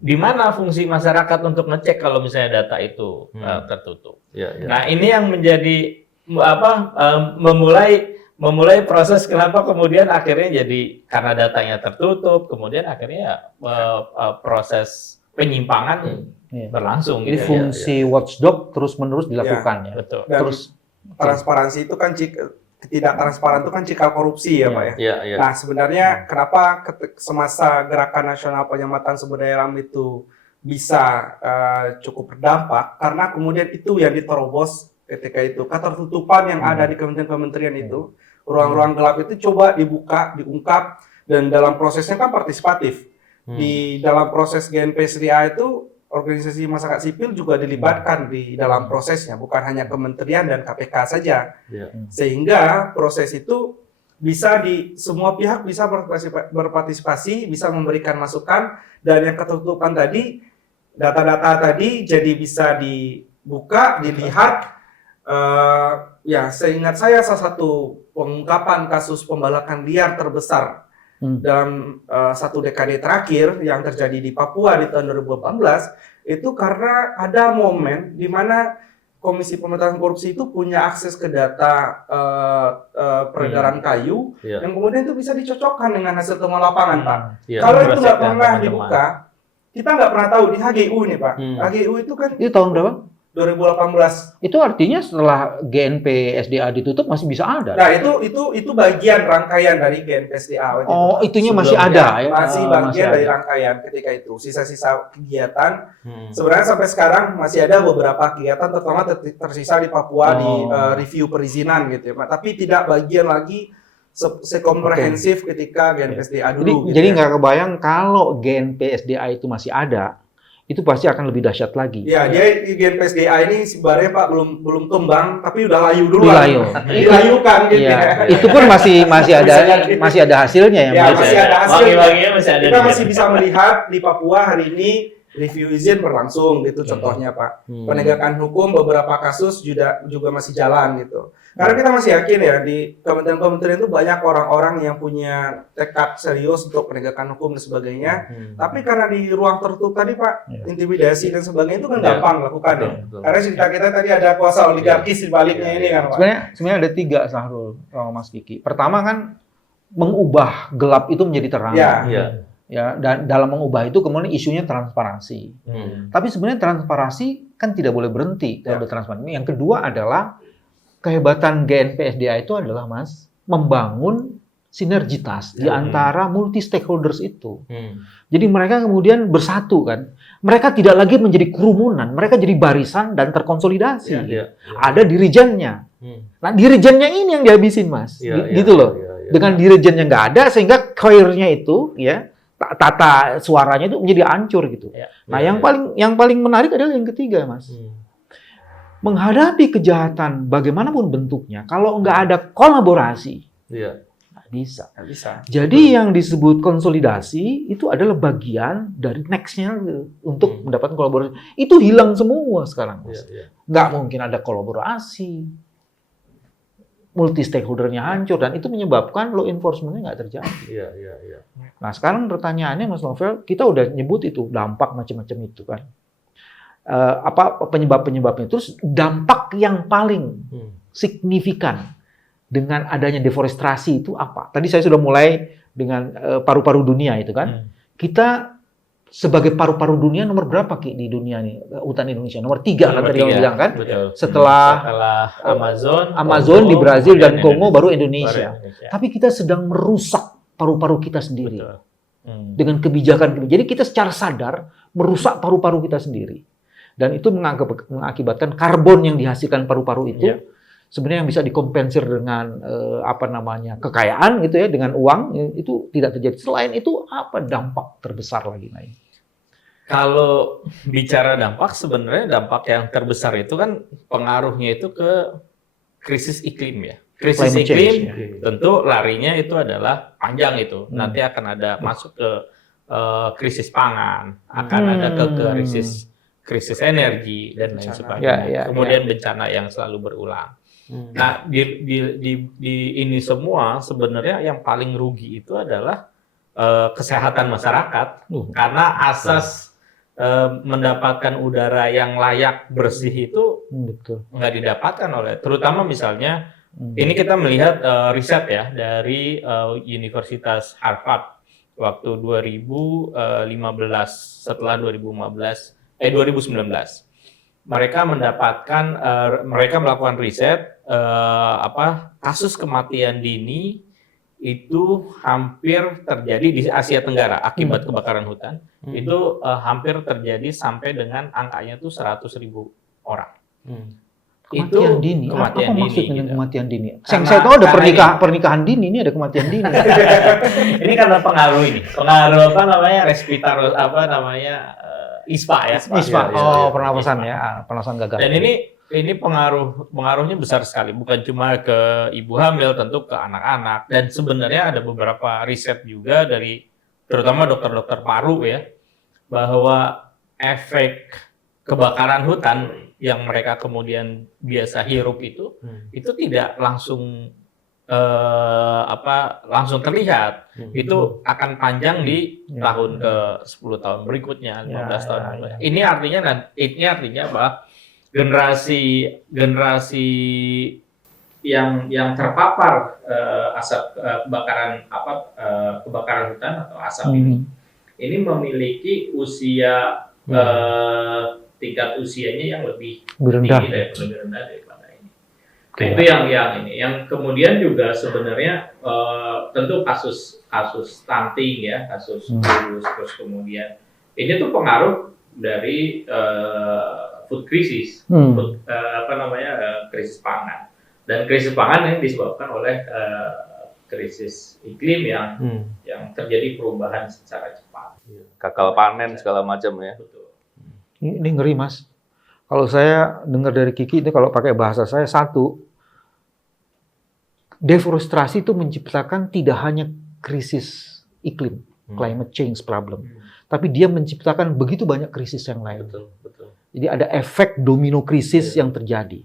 Di mana fungsi masyarakat untuk ngecek kalau misalnya data itu tertutup. Ya, ya. Nah, ini yang menjadi memulai proses kenapa kemudian akhirnya jadi karena datanya tertutup, kemudian akhirnya proses penyimpangan berlangsung. Jadi gitu ya. fungsi watchdog terus-menerus dilakukan ya. Betul. Dan Terus transparansi itu kan tidak transparan itu kan cikal korupsi ya Pak ya. Ya, ya. Nah sebenarnya kenapa semasa Gerakan Nasional Penyelamatan Sumber Daya Alam itu bisa cukup berdampak karena kemudian itu yang diterobos ketika itu ketertutupan yang ada di kementerian-kementerian itu, ruang-ruang gelap itu coba diungkap dan dalam prosesnya kan partisipatif. Di dalam proses GNPSDA itu organisasi masyarakat sipil juga dilibatkan di dalam prosesnya, bukan hanya kementerian dan KPK saja. Sehingga proses itu bisa semua pihak bisa berpartisipasi, bisa memberikan masukan, dan yang ketertutupan tadi, data-data tadi jadi bisa dibuka, dilihat. Ya, seingat saya salah satu pengungkapan kasus pembalakan liar terbesar dalam satu dekade terakhir yang terjadi di Papua di tahun 2018 itu karena ada momen di mana Komisi Pemberantasan Korupsi itu punya akses ke data peredaran kayu yang kemudian itu bisa dicocokkan dengan hasil temuan lapangan, Pak. Kalau itu nggak pernah dibuka, kita nggak pernah tahu di HGU nih, Pak. HGU itu kan itu tahun berapa? 2018. Itu artinya setelah GNPSDA ditutup masih bisa ada. Nah, itu bagian rangkaian dari GNPSDA. Oh, itunya masih ada ya. Masih bagian dari rangkaian ketika itu. Sisa-sisa kegiatan. Sebenarnya sampai sekarang masih ada beberapa kegiatan terutama tersisa di Papua di review perizinan gitu ya, Pak. Tapi tidak bagian lagi sekomprehensif ketika GNPSDA dulu. Jadi nggak kebayang kalau GNPSDA itu masih ada, itu pasti akan lebih dahsyat lagi. Ya, dia GNPSDA ini sebenarnya Pak belum tumbang, tapi udah layu dulu. Dilayukan gitu ya. Itu pun masih ada hasilnya ya. Ya, masih ada hasil. Kita masih di bisa melihat di Papua hari ini review izin berlangsung gitu contohnya Pak. Penegakan hukum beberapa kasus juga masih jalan gitu. Karena kita masih yakin ya di kementerian-kementerian itu banyak orang-orang yang punya tekad serius untuk penegakan hukum dan sebagainya. Tapi karena di ruang tertutup tadi Pak, intimidasi dan sebagainya itu kan gampang lakukan ya. Karena cerita kita tadi ada kuasa oligarkis di baliknya ini kan Pak. Sebenarnya ada 3 Sahrul, Mas Kiki. Pertama kan mengubah gelap itu menjadi terang. Ya, dan dalam mengubah itu kemudian isunya transparansi. Tapi sebenarnya transparansi kan tidak boleh berhenti kalau udah transparansi. Yang kedua adalah kehebatan GNPSDA itu adalah Mas membangun sinergitas di antara multi stakeholders itu. Jadi mereka kemudian bersatu kan. Mereka tidak lagi menjadi kerumunan, mereka jadi barisan dan terkonsolidasi. Ada dirijennya. Nah, dirijennya ini yang dihabisin Mas. Gitu loh. Dengan dirijennya nggak ada sehingga choir-nya itu ya tata suaranya itu menjadi hancur gitu. Nah, yang paling menarik adalah yang ketiga, Mas. Menghadapi kejahatan bagaimanapun bentuknya, kalau nggak ada kolaborasi, nggak bisa. Jadi yang disebut konsolidasi itu adalah bagian dari next-nya untuk mendapatkan kolaborasi. Itu hilang semua sekarang, Mas. Nggak mungkin ada kolaborasi. Multi stakeholder-nya hancur dan itu menyebabkan law enforcement-nya nggak terjadi. Nah, sekarang pertanyaannya Mas Novel, kita udah nyebut itu dampak macam-macam itu kan. Apa penyebab-penyebabnya? Terus dampak yang paling signifikan dengan adanya deforestasi itu apa? Tadi saya sudah mulai dengan paru-paru dunia itu kan. Kita sebagai paru-paru dunia nomor berapa Ki di dunia nih hutan Indonesia? Nomor 3 kan tadi kamu bilang kan? Setelah Amazon di Brazil dan Kongo baru Indonesia. Tapi kita sedang merusak paru-paru kita sendiri. Dengan kebijakan. Jadi kita secara sadar merusak paru-paru kita sendiri. Dan itu mengakibatkan karbon yang dihasilkan paru-paru itu sebenarnya yang bisa dikompensir dengan kekayaan gitu ya, dengan uang itu tidak terjadi. Selain itu apa dampak terbesar lagi? Kalau bicara dampak, sebenarnya dampak yang terbesar itu kan pengaruhnya itu ke krisis iklim ya. Krisis Climate iklim change, ya. tentu larinya itu adalah panjang itu. Nanti akan ada masuk ke krisis pangan, akan ada ke krisis energi dan lain sebagainya. Kemudian bencana yang selalu berulang. Nah, di ini semua sebenarnya yang paling rugi itu adalah kesehatan masyarakat, karena asas mendapatkan udara yang layak bersih itu nggak didapatkan oleh, terutama misalnya ini kita melihat riset ya dari Universitas Harvard waktu 2015 setelah 2019 mereka melakukan riset kasus kematian dini itu hampir terjadi di Asia Tenggara akibat kebakaran hutan. Itu hampir terjadi sampai dengan angkanya itu 100.000 orang. Kematian dini. Kematian apa dini, maksudnya dengan gitu. kematian dini? Karena- Saya tahu ada karena pernikahan dini, ini ada kematian dini. Ini karena pengaruh respirator ISPA ya. ISPA. Iya, Pernapasan ISPA. ya, pernapasan gagal. Dan ini pengaruhnya besar sekali, bukan cuma ke ibu hamil, tentu ke anak-anak. Dan sebenarnya ada beberapa riset juga dari terutama dokter-dokter paru ya, bahwa efek kebakaran hutan yang mereka kemudian biasa hirup itu tidak langsung langsung terlihat. Itu akan panjang di tahun ke 10 tahun berikutnya, 15 tahun. Ini artinya bahwa generasi yang terpapar asap kebakaran hutan atau asap ini memiliki usia tingkat usianya yang lebih rendah. tinggi, lebih rendah daripada ini. Nah, itu yang kemudian juga sebenarnya tentu kasus stunting ya, kasus kurus, terus kemudian ini tuh pengaruh dari food crisis, krisis pangan. Dan krisis pangan yang disebabkan oleh krisis iklim yang terjadi perubahan secara cepat. Gagal panen segala macam ya. Betul. Ini ngeri, Mas. Kalau saya dengar dari Kiki itu, kalau pakai bahasa saya, satu, deforestasi itu menciptakan tidak hanya krisis iklim, climate change problem, tapi dia menciptakan begitu banyak krisis yang lain. Betul. Jadi ada efek domino krisis yang terjadi.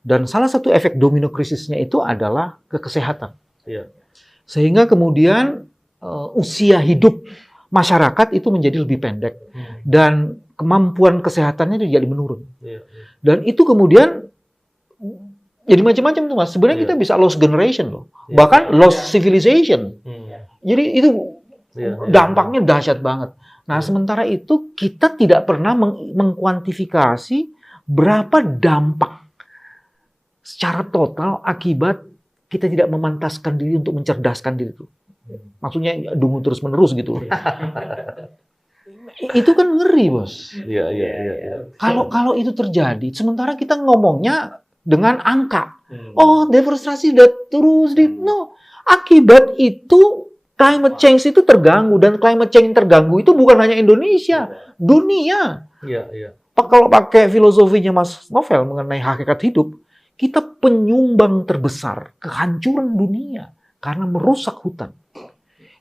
Dan salah satu efek domino krisisnya itu adalah kesehatan. Sehingga kemudian usia hidup masyarakat itu menjadi lebih pendek. Dan kemampuan kesehatannya itu jadi menurun. Dan itu kemudian jadi macam-macam tuh, Mas. Sebenarnya kita bisa lost generation loh. Bahkan lost civilization. Jadi itu dampaknya dahsyat banget. Nah, sementara itu kita tidak pernah mengkuantifikasi berapa dampak secara total akibat kita tidak memantaskan diri untuk mencerdaskan diri itu. Maksudnya dungu terus-menerus gitu loh. Itu kan ngeri, Bos. Iya. Kalau itu terjadi, sementara kita ngomongnya dengan angka. Oh, deforestasi udah terus no. Akibat itu climate change itu terganggu, dan climate change terganggu itu bukan hanya Indonesia, dunia. Iya. Kalau pakai filosofinya Mas Novel mengenai hakikat hidup, kita penyumbang terbesar kehancuran dunia karena merusak hutan.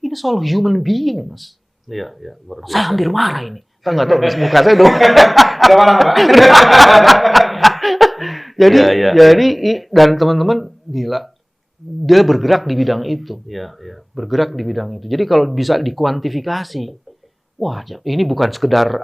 Ini soal human being, Mas. Iya. Saya hampir marah ini. Saya nggak tahu, muka saya dong. Gak marah, Pak. Jadi dan teman-teman gila, dia bergerak di bidang itu. Iya. Bergerak di bidang itu. Jadi kalau bisa dikuantifikasi, wah, ini bukan sekedar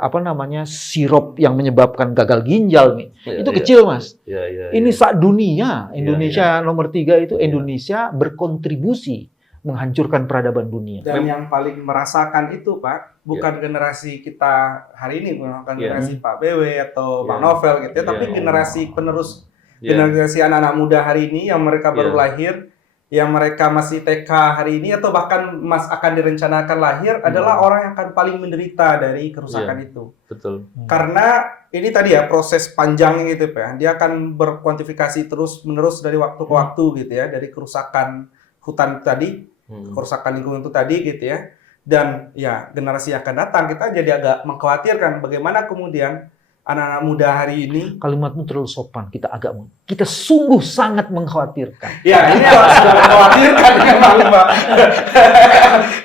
sirup yang menyebabkan gagal ginjal nih. Itu kecil, Mas. Ini dunia. Indonesia nomor 3 itu Indonesia berkontribusi menghancurkan peradaban dunia. Dan yang paling merasakan itu, Pak, bukan generasi kita hari ini, bukan generasi Pak BW atau Pak Novel gitu ya, tapi generasi penerus, generasi anak-anak muda hari ini yang mereka baru lahir, yang mereka masih TK hari ini, atau bahkan akan direncanakan lahir, adalah orang yang akan paling menderita dari kerusakan itu. Betul. Karena ini tadi ya, proses panjang gitu, Pak. Dia akan berkuantifikasi terus-menerus dari waktu ke waktu gitu ya, dari kerusakan hutan tadi, kerusakan lingkungan itu tadi gitu ya. dan ya generasi yang akan datang, kita jadi agak mengkhawatirkan bagaimana kemudian anak-anak muda hari ini. Kalimatmu terlalu sopan. Kita sungguh sangat mengkhawatirkan. Ya, ini sudah mengkhawatirkan memang, Pak.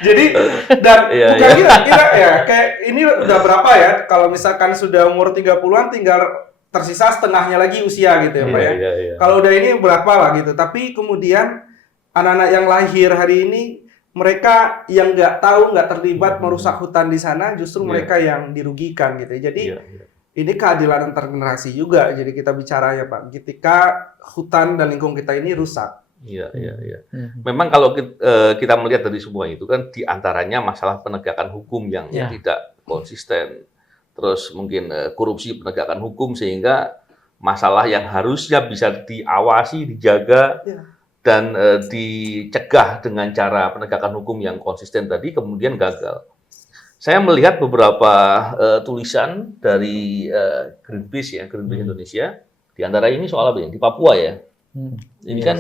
Jadi dan bukan kira-kira ya, kayak ini udah berapa ya? Kalau misalkan sudah umur 30-an tinggal tersisa setengahnya lagi usia gitu ya, Pak ya. Kalau udah ini berapa lah gitu. Tapi kemudian anak-anak yang lahir hari ini, mereka yang nggak tahu, nggak terlibat merusak hutan di sana, justru mereka yang dirugikan gitu. Jadi ini keadilan antar generasi juga. Jadi kita bicara ya Pak, ketika hutan dan lingkungan kita ini rusak. Iya. Memang kalau kita melihat dari semua itu kan diantaranya masalah penegakan hukum yang tidak konsisten. Terus mungkin korupsi penegakan hukum sehingga masalah yang harusnya bisa diawasi, dijaga, dan dicegah dengan cara penegakan hukum yang konsisten tadi kemudian gagal. Saya melihat beberapa tulisan dari Greenpeace Indonesia, di antara ini soal apa ya? Di Papua ya. Ini kan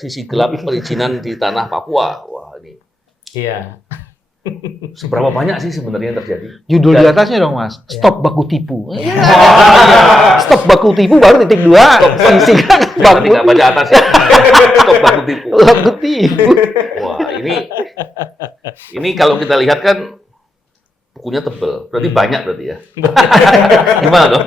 sisi gelap perizinan di tanah Papua. Wah ini. Iya. Seberapa banyak sih sebenarnya yang terjadi? Judul di atasnya dong Mas, stop baku tipu. Stop baku tipu baru titik 2. Sisi Jangan nggak baca atas ya. Stop baku tipu. baku tipu. Wah ini kalau kita lihat kan bukunya tebel, berarti banyak berarti ya. Gimana dong?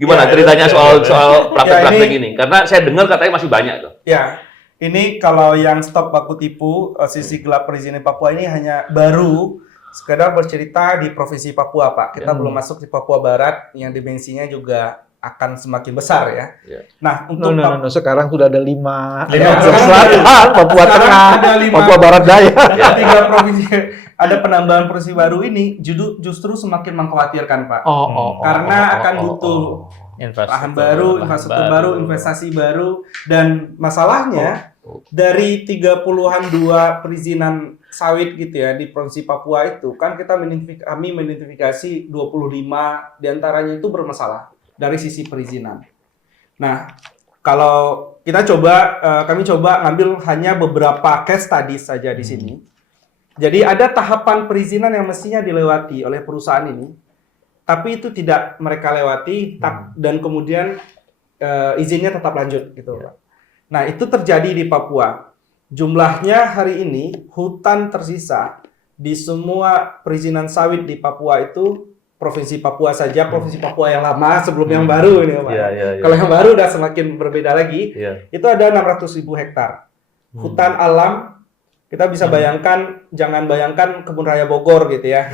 Gimana ceritanya soal praktek-praktek ini? Karena saya dengar katanya masih banyak tuh. Ya, ini kalau yang stop baku tipu, sisi gelap perizinan Papua ini hanya baru sekedar bercerita di Provinsi Papua, Pak. Kita belum masuk di Papua Barat yang dimensinya juga akan semakin besar ya. Nah, untuk sekarang sudah ada 5 Selatan, Papua Tengah, Papua Barat Daya. 3 provinsi. Ada penambahan provinsi baru ini justru semakin mengkhawatirkan, Pak. Karena akan butuh lahan baru, infrastruktur baru, investasi baru, dan masalahnya dari 30-an 2 perizinan sawit gitu ya di Provinsi Papua itu kan kami mengidentifikasi 25 diantaranya itu bermasalah dari sisi perizinan. Nah, kalau kita kami coba ngambil hanya beberapa case studies saja di sini. Jadi ada tahapan perizinan yang mestinya dilewati oleh perusahaan ini, tapi itu tidak mereka lewati, dan kemudian izinnya tetap lanjut gitu, Pak. Nah, itu terjadi di Papua. Jumlahnya hari ini hutan tersisa di semua perizinan sawit di Papua itu Provinsi Papua saja, Provinsi Papua yang lama sebelum yang baru ini, Pak. Kalau yang baru udah semakin berbeda lagi. Itu ada 600.000 hektar. Hutan alam, kita bisa bayangkan, jangan bayangkan Kebun Raya Bogor gitu ya.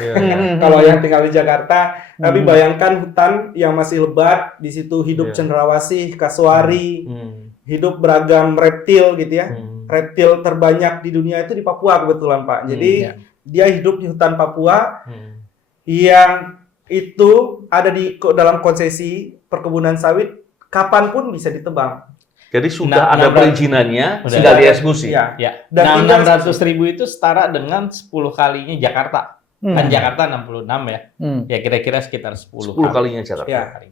Kalau yang tinggal di Jakarta, tapi bayangkan hutan yang masih lebat, di situ hidup cendrawasih, kasuari, hidup beragam reptil gitu ya. Reptil terbanyak di dunia itu di Papua kebetulan, Pak. Jadi dia hidup di hutan Papua yang itu ada di dalam konsesi perkebunan sawit, kapanpun bisa ditebang. Jadi sudah ada perizinannya, tinggal dieksekusi. Ya. Dan 600.000 itu setara dengan 10 kalinya Jakarta. Kan Jakarta 66 ya. Ya kira-kira sekitar 10 kalinya Jakarta.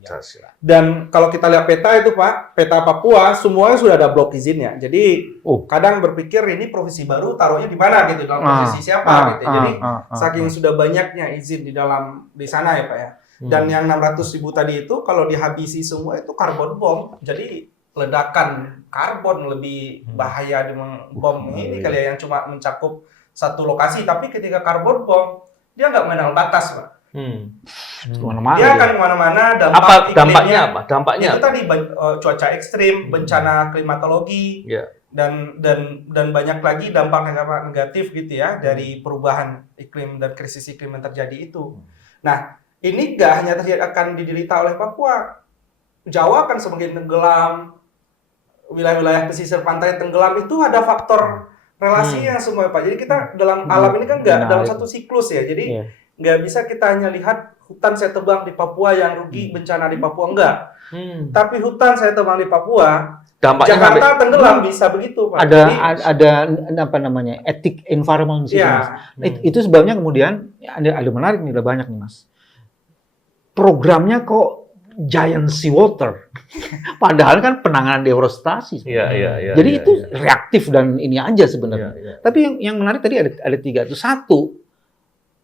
Dan kalau kita lihat peta itu Pak, peta Papua semuanya sudah ada blok izinnya. Jadi kadang berpikir ini provinsi baru taruhnya di mana gitu, dalam posisi siapa gitu. Jadi saking sudah banyaknya izin di sana ya Pak ya. Dan yang 600.000 tadi itu kalau dihabisi semua itu karbon bom. Jadi ledakan karbon lebih bahaya dengan bom ini kali ya, yang cuma mencakup satu lokasi. Tapi ketika karbon bom dia nggak mengenal batas, Pak. Dia akan kemana-mana. Dampaknya apa? Dampaknya itu tadi cuaca ekstrim, bencana klimatologi, dan banyak lagi dampak negatif gitu ya dari perubahan iklim dan krisis iklim yang terjadi itu. Nah, ini nggak hanya akan diderita oleh Papua. Jawa akan semakin tenggelam, wilayah-wilayah pesisir pantai tenggelam, itu ada faktor relasinya semua Pak. Jadi kita dalam alam ini kan nggak dalam satu siklus ya. Jadi nggak bisa kita hanya lihat hutan saya tebang di Papua yang rugi bencana di Papua, enggak. Tapi hutan saya tebang di Papua, dampaknya Jakarta tenggelam, bisa begitu Pak. Ada apa namanya, etik environment di situ, Mas. Itu sebabnya kemudian ada menarik nih, ada banyak nih Mas. Programnya kok giant seawater. Padahal kan penanganan deforestasi. Iya. Jadi itu reaktif dan ini aja sebenarnya. Iya. Tapi yang menarik tadi ada tiga itu. Satu,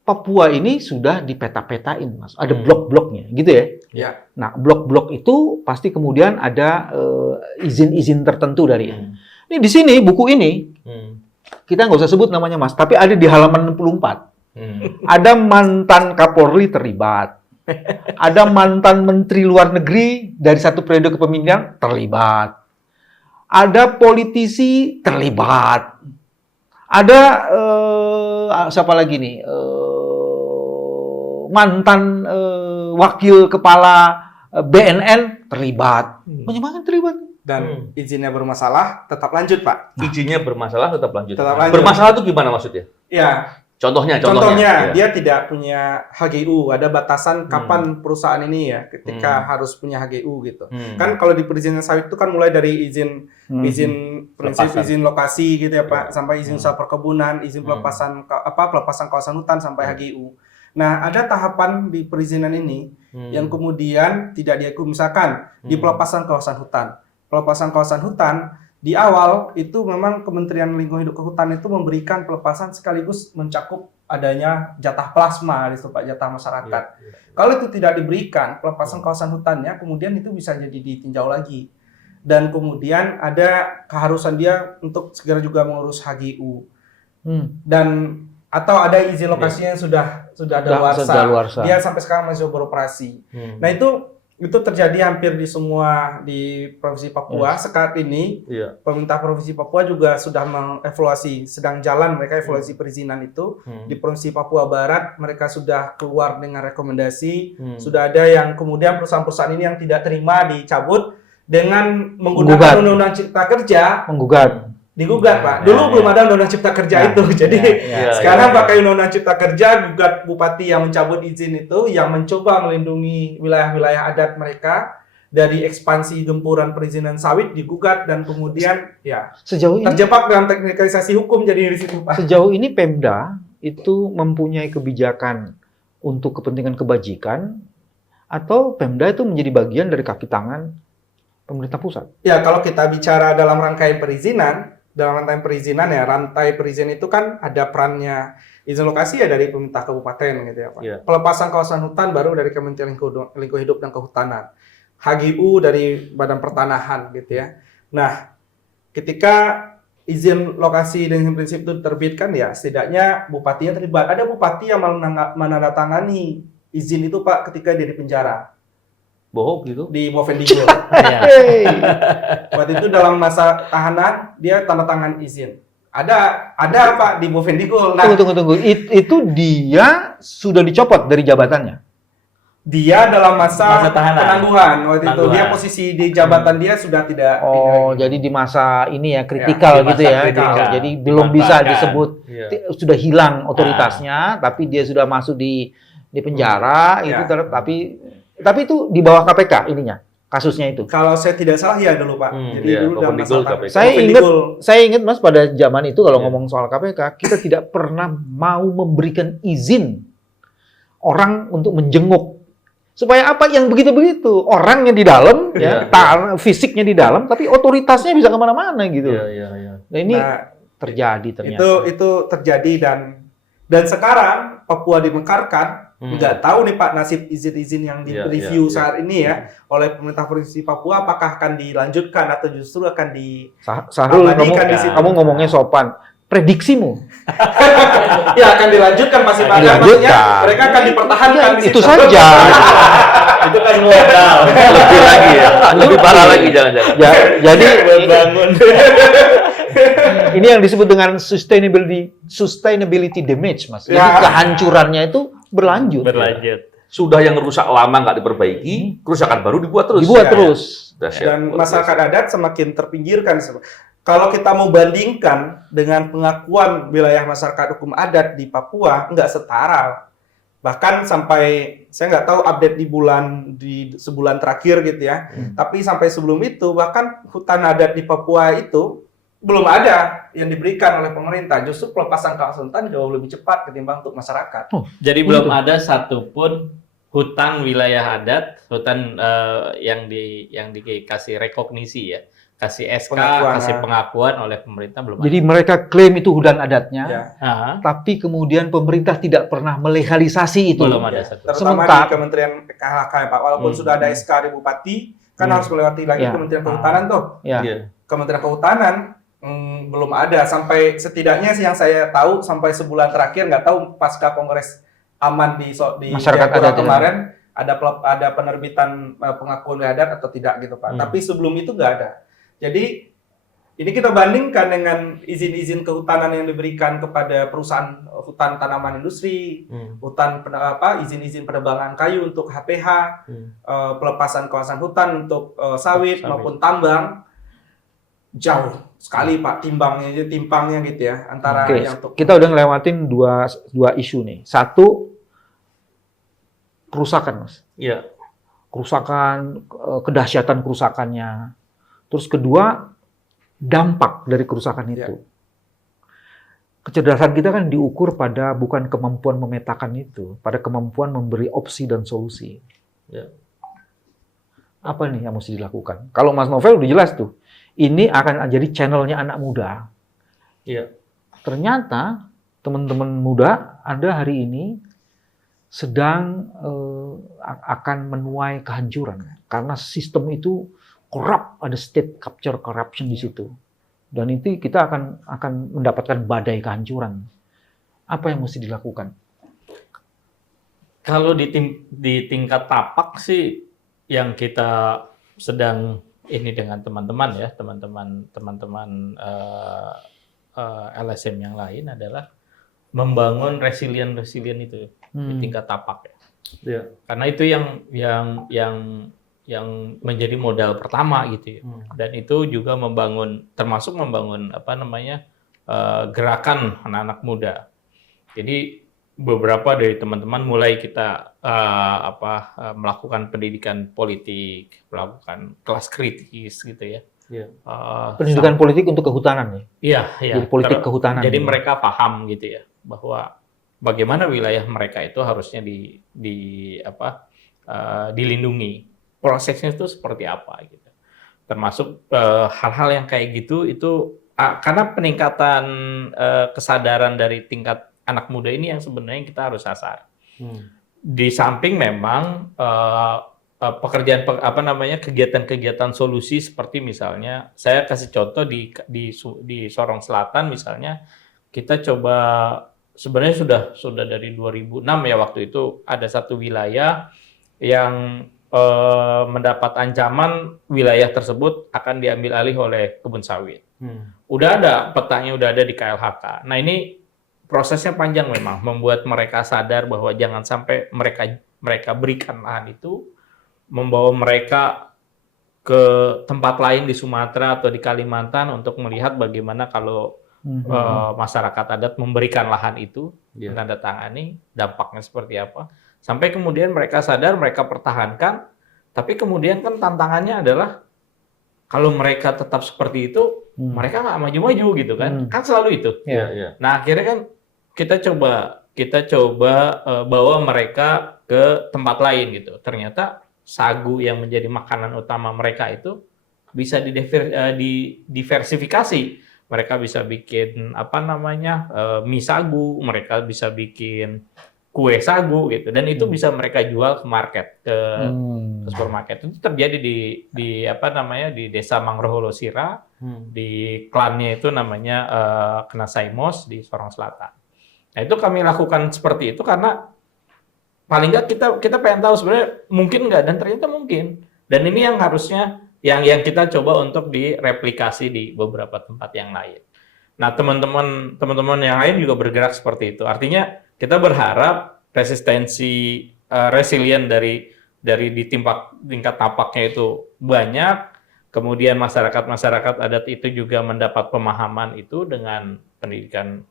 Papua ini sudah dipeta-petain, Mas. Ada blok-bloknya, gitu ya. Ya. Nah, blok-blok itu pasti kemudian ada izin-izin tertentu dari ini. Ini di sini buku ini kita nggak usah sebut namanya, Mas, tapi ada di halaman 64. Ada mantan Kapolri terlibat. Ada mantan Menteri Luar Negeri dari satu periode kepemimpinan terlibat. Ada politisi terlibat. Ada siapa lagi nih? Mantan wakil kepala BNN terlibat. Banyak banget terlibat. Dan izinnya bermasalah, tetap lanjut, Pak. Izinnya bermasalah tetap lanjut. Tetap lanjut. Bermasalah itu gimana maksudnya? Ya, Contohnya. contohnya Iya. dia tidak punya HGU, ada batasan kapan perusahaan ini ya ketika harus punya HGU gitu. Kan kalau di perizinan sawit itu kan mulai dari izin prinsip Pelepasan. izin lokasi gitu ya Pak, sampai izin usaha perkebunan, izin pelepasan pelepasan kawasan hutan sampai HGU. Nah, ada tahapan di perizinan ini yang kemudian tidak diakui, misalkan di pelepasan kawasan hutan. Pelepasan kawasan hutan di awal itu memang Kementerian Lingkungan Hidup Kehutanan itu memberikan pelepasan sekaligus mencakup adanya jatah plasma di situ Pak, jatah masyarakat. Kalau itu tidak diberikan pelepasan kawasan hutannya, kemudian itu bisa jadi ditinjau lagi. Dan kemudian ada keharusan dia untuk segera juga mengurus HGU. Dan atau ada izin lokasinya yang sudah daluarsa. Dia sampai sekarang masih beroperasi. Nah, itu terjadi hampir di semua di Provinsi Papua. Sekarang ini pemerintah Provinsi Papua juga sudah mengevaluasi, sedang jalan mereka evaluasi perizinan itu. Di Provinsi Papua Barat mereka sudah keluar dengan rekomendasi. Sudah ada yang kemudian perusahaan-perusahaan ini yang tidak terima dicabut dengan menggunakan Undang-Undang Cipta Kerja. Digugat, Pak. Dulu belum ada Undang-Undang Cipta Kerja itu. Jadi sekarang pakai Undang-Undang Cipta Kerja, gugat bupati yang mencabut izin itu, yang mencoba melindungi wilayah-wilayah adat mereka dari ekspansi gempuran perizinan sawit digugat, dan kemudian Sejauh ini terjebak dalam teknikalisasi hukum jadi di situ, Pak. Sejauh ini Pemda itu mempunyai kebijakan untuk kepentingan kebajikan, atau Pemda itu menjadi bagian dari kaki tangan pemerintah pusat? Ya, kalau kita bicara dalam rangkaian perizinan, rantai perizinan itu kan ada perannya izin lokasi ya dari pemerintah kabupaten gitu ya Pak. Pelepasan kawasan hutan baru dari Kementerian Lingkungan Hidup dan Kehutanan. HGU dari Badan Pertanahan gitu ya. Nah, ketika izin lokasi dan izin prinsip itu diterbitkan ya setidaknya bupatinya terlibat. Ada bupati yang menandatangani izin itu Pak ketika dia di penjara. Bohong gitu? Di Bovendigul. Waktu itu dalam masa tahanan dia tanda tangan izin. Ada Pak di Bovendigul. Nah, Tunggu. Itu dia sudah dicopot dari jabatannya? Dia dalam masa tahanan. penangguhan waktu itu. Dia posisi di jabatan dia sudah tidak. Jadi di masa ini ya kritikal di gitu masa ya. kritikal. Jadi belum bisa disebut sudah hilang otoritasnya, tapi dia sudah masuk di penjara itu tapi itu di bawah KPK ininya, kasusnya itu. Kalau saya tidak salah ya dulu Pak. Jadi dulu dalam masa KPK. Saya ingat Mas pada zaman itu kalau ngomong soal KPK, kita tidak pernah mau memberikan izin orang untuk menjenguk. Supaya apa yang begitu-begitu, orangnya di dalam fisiknya di dalam, tapi otoritasnya bisa kemana-mana gitu. Nah, ini terjadi ternyata. Itu terjadi dan sekarang Papua dimekarkan. Nggak tahu nih Pak nasib izin-izin yang di-review saat ini ya oleh pemerintah Provinsi Papua, apakah akan dilanjutkan atau justru akan Sahrul, kamu ngomongnya sopan. Prediksimu? Ya akan dilanjutkan pasti Pak. Maksudnya mereka akan dipertahankan di itu situ. saja. Itu kan modal. Lebih lagi ya. Lebih parah lagi jangan-jangan. Jadi Bangun. ini yang disebut dengan sustainability damage, Mas. Jadi kehancurannya itu berlanjut. Sudah yang rusak lama nggak diperbaiki, kerusakan baru dibuat terus. Dan masyarakat adat semakin terpinggirkan. Kalau kita mau bandingkan dengan pengakuan wilayah masyarakat hukum adat di Papua, nggak setara. Bahkan sampai, saya nggak tahu update di sebulan terakhir gitu ya, tapi sampai sebelum itu, bahkan hutan adat di Papua itu belum ada yang diberikan oleh pemerintah. Justru pelepasan kawasan hutan jauh lebih cepat ketimbang untuk masyarakat. Jadi belum ada satupun hutan wilayah adat, hutan yang dikasih rekognisi ya, kasih SK, Pengakuan, kasih pengakuan oleh pemerintah belum Jadi ada. mereka klaim itu hutan adatnya, Ya. Ah, tapi kemudian pemerintah tidak pernah melegalisasi itu. belum ada Ya, satu. terutama Sementara- di Kementerian KHK ya Pak, walaupun sudah ada SK dari Bupati, kan harus melewati lagi Ya. Kementerian Kehutanan tuh. Ya. Iya. Kementerian Kehutanan belum ada sampai setidaknya sih yang saya tahu sampai sebulan terakhir, nggak tahu pasca Kongres Aman di Masyarakat Jayapura adat ya. kemarin ada penerbitan pengakuan wilayah adat atau tidak gitu Pak. Tapi sebelum itu nggak ada. Jadi ini kita bandingkan dengan izin-izin kehutanan yang diberikan kepada perusahaan hutan tanaman industri, hutan izin-izin penebangan kayu untuk HPH, pelepasan kawasan hutan untuk sawit maupun tambang, jauh sekali Pak timpangnya gitu ya antara Oke, yang untuk kita udah ngelewatin dua isu nih. Satu, kerusakan, Mas. Iya. Kerusakan, kedahsyatan kerusakannya. Terus kedua, dampak dari kerusakan itu. Kecerdasan kita kan diukur pada bukan kemampuan memetakan itu, pada kemampuan memberi opsi dan solusi. Ya. Apa nih yang mesti dilakukan? Kalau Mas Novel udah jelas tuh, ini akan jadi channelnya anak muda. Iya. Ternyata teman-teman muda Anda hari ini sedang akan menuai kehancuran karena sistem itu korup, ada state capture corruption di situ. Dan itu kita akan mendapatkan badai kehancuran. Apa yang mesti dilakukan? Kalau di tingkat tapak sih yang kita sedang ini dengan teman-teman ya, teman-teman LSM yang lain adalah membangun resilient itu di tingkat tapak ya. Iya. Karena itu yang menjadi modal pertama gitu ya. Dan itu juga termasuk membangun gerakan anak-anak muda. Jadi beberapa dari teman-teman mulai kita melakukan pendidikan politik, melakukan kelas kritis gitu ya. Iya. Pendidikan politik untuk kehutanan ya? Iya. Jadi politik kehutanan. Jadi gitu. mereka paham gitu ya bahwa bagaimana wilayah mereka itu harusnya dilindungi. Prosesnya itu seperti apa gitu. Termasuk hal-hal yang kayak gitu itu karena peningkatan kesadaran dari tingkat anak muda ini yang sebenarnya kita harus sasar. Di samping memang kegiatan-kegiatan solusi seperti misalnya saya kasih contoh di Sorong Selatan misalnya kita coba sebenarnya sudah dari 2006 ya waktu itu ada satu wilayah yang mendapat ancaman wilayah tersebut akan diambil alih oleh kebun sawit. Udah ada petanya, udah ada di KLHK. Nah ini prosesnya panjang memang, membuat mereka sadar bahwa jangan sampai mereka berikan lahan itu, membawa mereka ke tempat lain di Sumatera atau di Kalimantan untuk melihat bagaimana kalau masyarakat adat memberikan lahan itu, menandatangani, dampaknya seperti apa. Sampai kemudian mereka sadar, mereka pertahankan, tapi kemudian kan tantangannya adalah kalau mereka tetap seperti itu, mereka nggak maju-maju gitu kan, kan selalu itu. Iya. Nah akhirnya kan kita coba bawa mereka ke tempat lain gitu. Ternyata sagu yang menjadi makanan utama mereka itu bisa didiversifikasi. Mereka bisa bikin mie sagu, mereka bisa bikin kue sagu gitu, dan itu bisa mereka jual ke market, ke supermarket. Itu terjadi di desa Mangroholo Sira, di klannya itu namanya Kenasaimos di Sorong Selatan. Nah itu kami lakukan seperti itu karena paling nggak kita pengen tahu sebenarnya mungkin nggak, dan ternyata mungkin. Dan ini yang harusnya yang kita coba untuk direplikasi di beberapa tempat yang lain. Nah teman-teman yang lain juga bergerak seperti itu. Artinya kita berharap resistensi resilient dari di tingkat tapaknya itu banyak, kemudian masyarakat adat itu juga mendapat pemahaman itu dengan pendidikan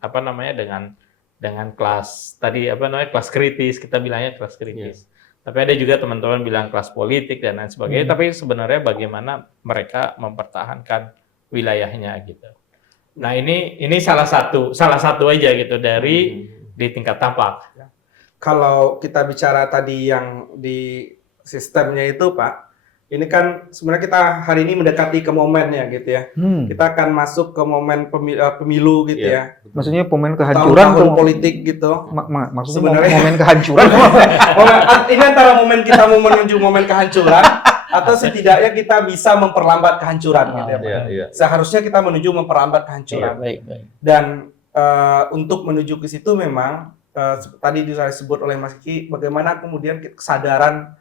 dengan kelas kelas kritis, kita bilangnya kelas kritis. Tapi ada juga teman-teman bilang kelas politik dan lain sebagainya. Tapi sebenarnya bagaimana mereka mempertahankan wilayahnya gitu. Nah ini salah satu aja gitu dari di tingkat tapak. kalau kita bicara tadi yang di sistemnya itu, Pak, ini kan sebenarnya kita hari ini mendekati ke momennya gitu ya. Kita akan masuk ke momen pemilu gitu ya. Maksudnya momen kehancuran Tahun politik gitu. Maksudnya Sebenarnya momen kehancuran. Ini antara momen kita mau menuju momen kehancuran atau setidaknya kita bisa memperlambat kehancuran gitu ya, Pak. Seharusnya kita menuju memperlambat kehancuran. Baik. Dan untuk menuju ke situ memang tadi saya sebut oleh Mas Kiki, bagaimana kemudian kesadaran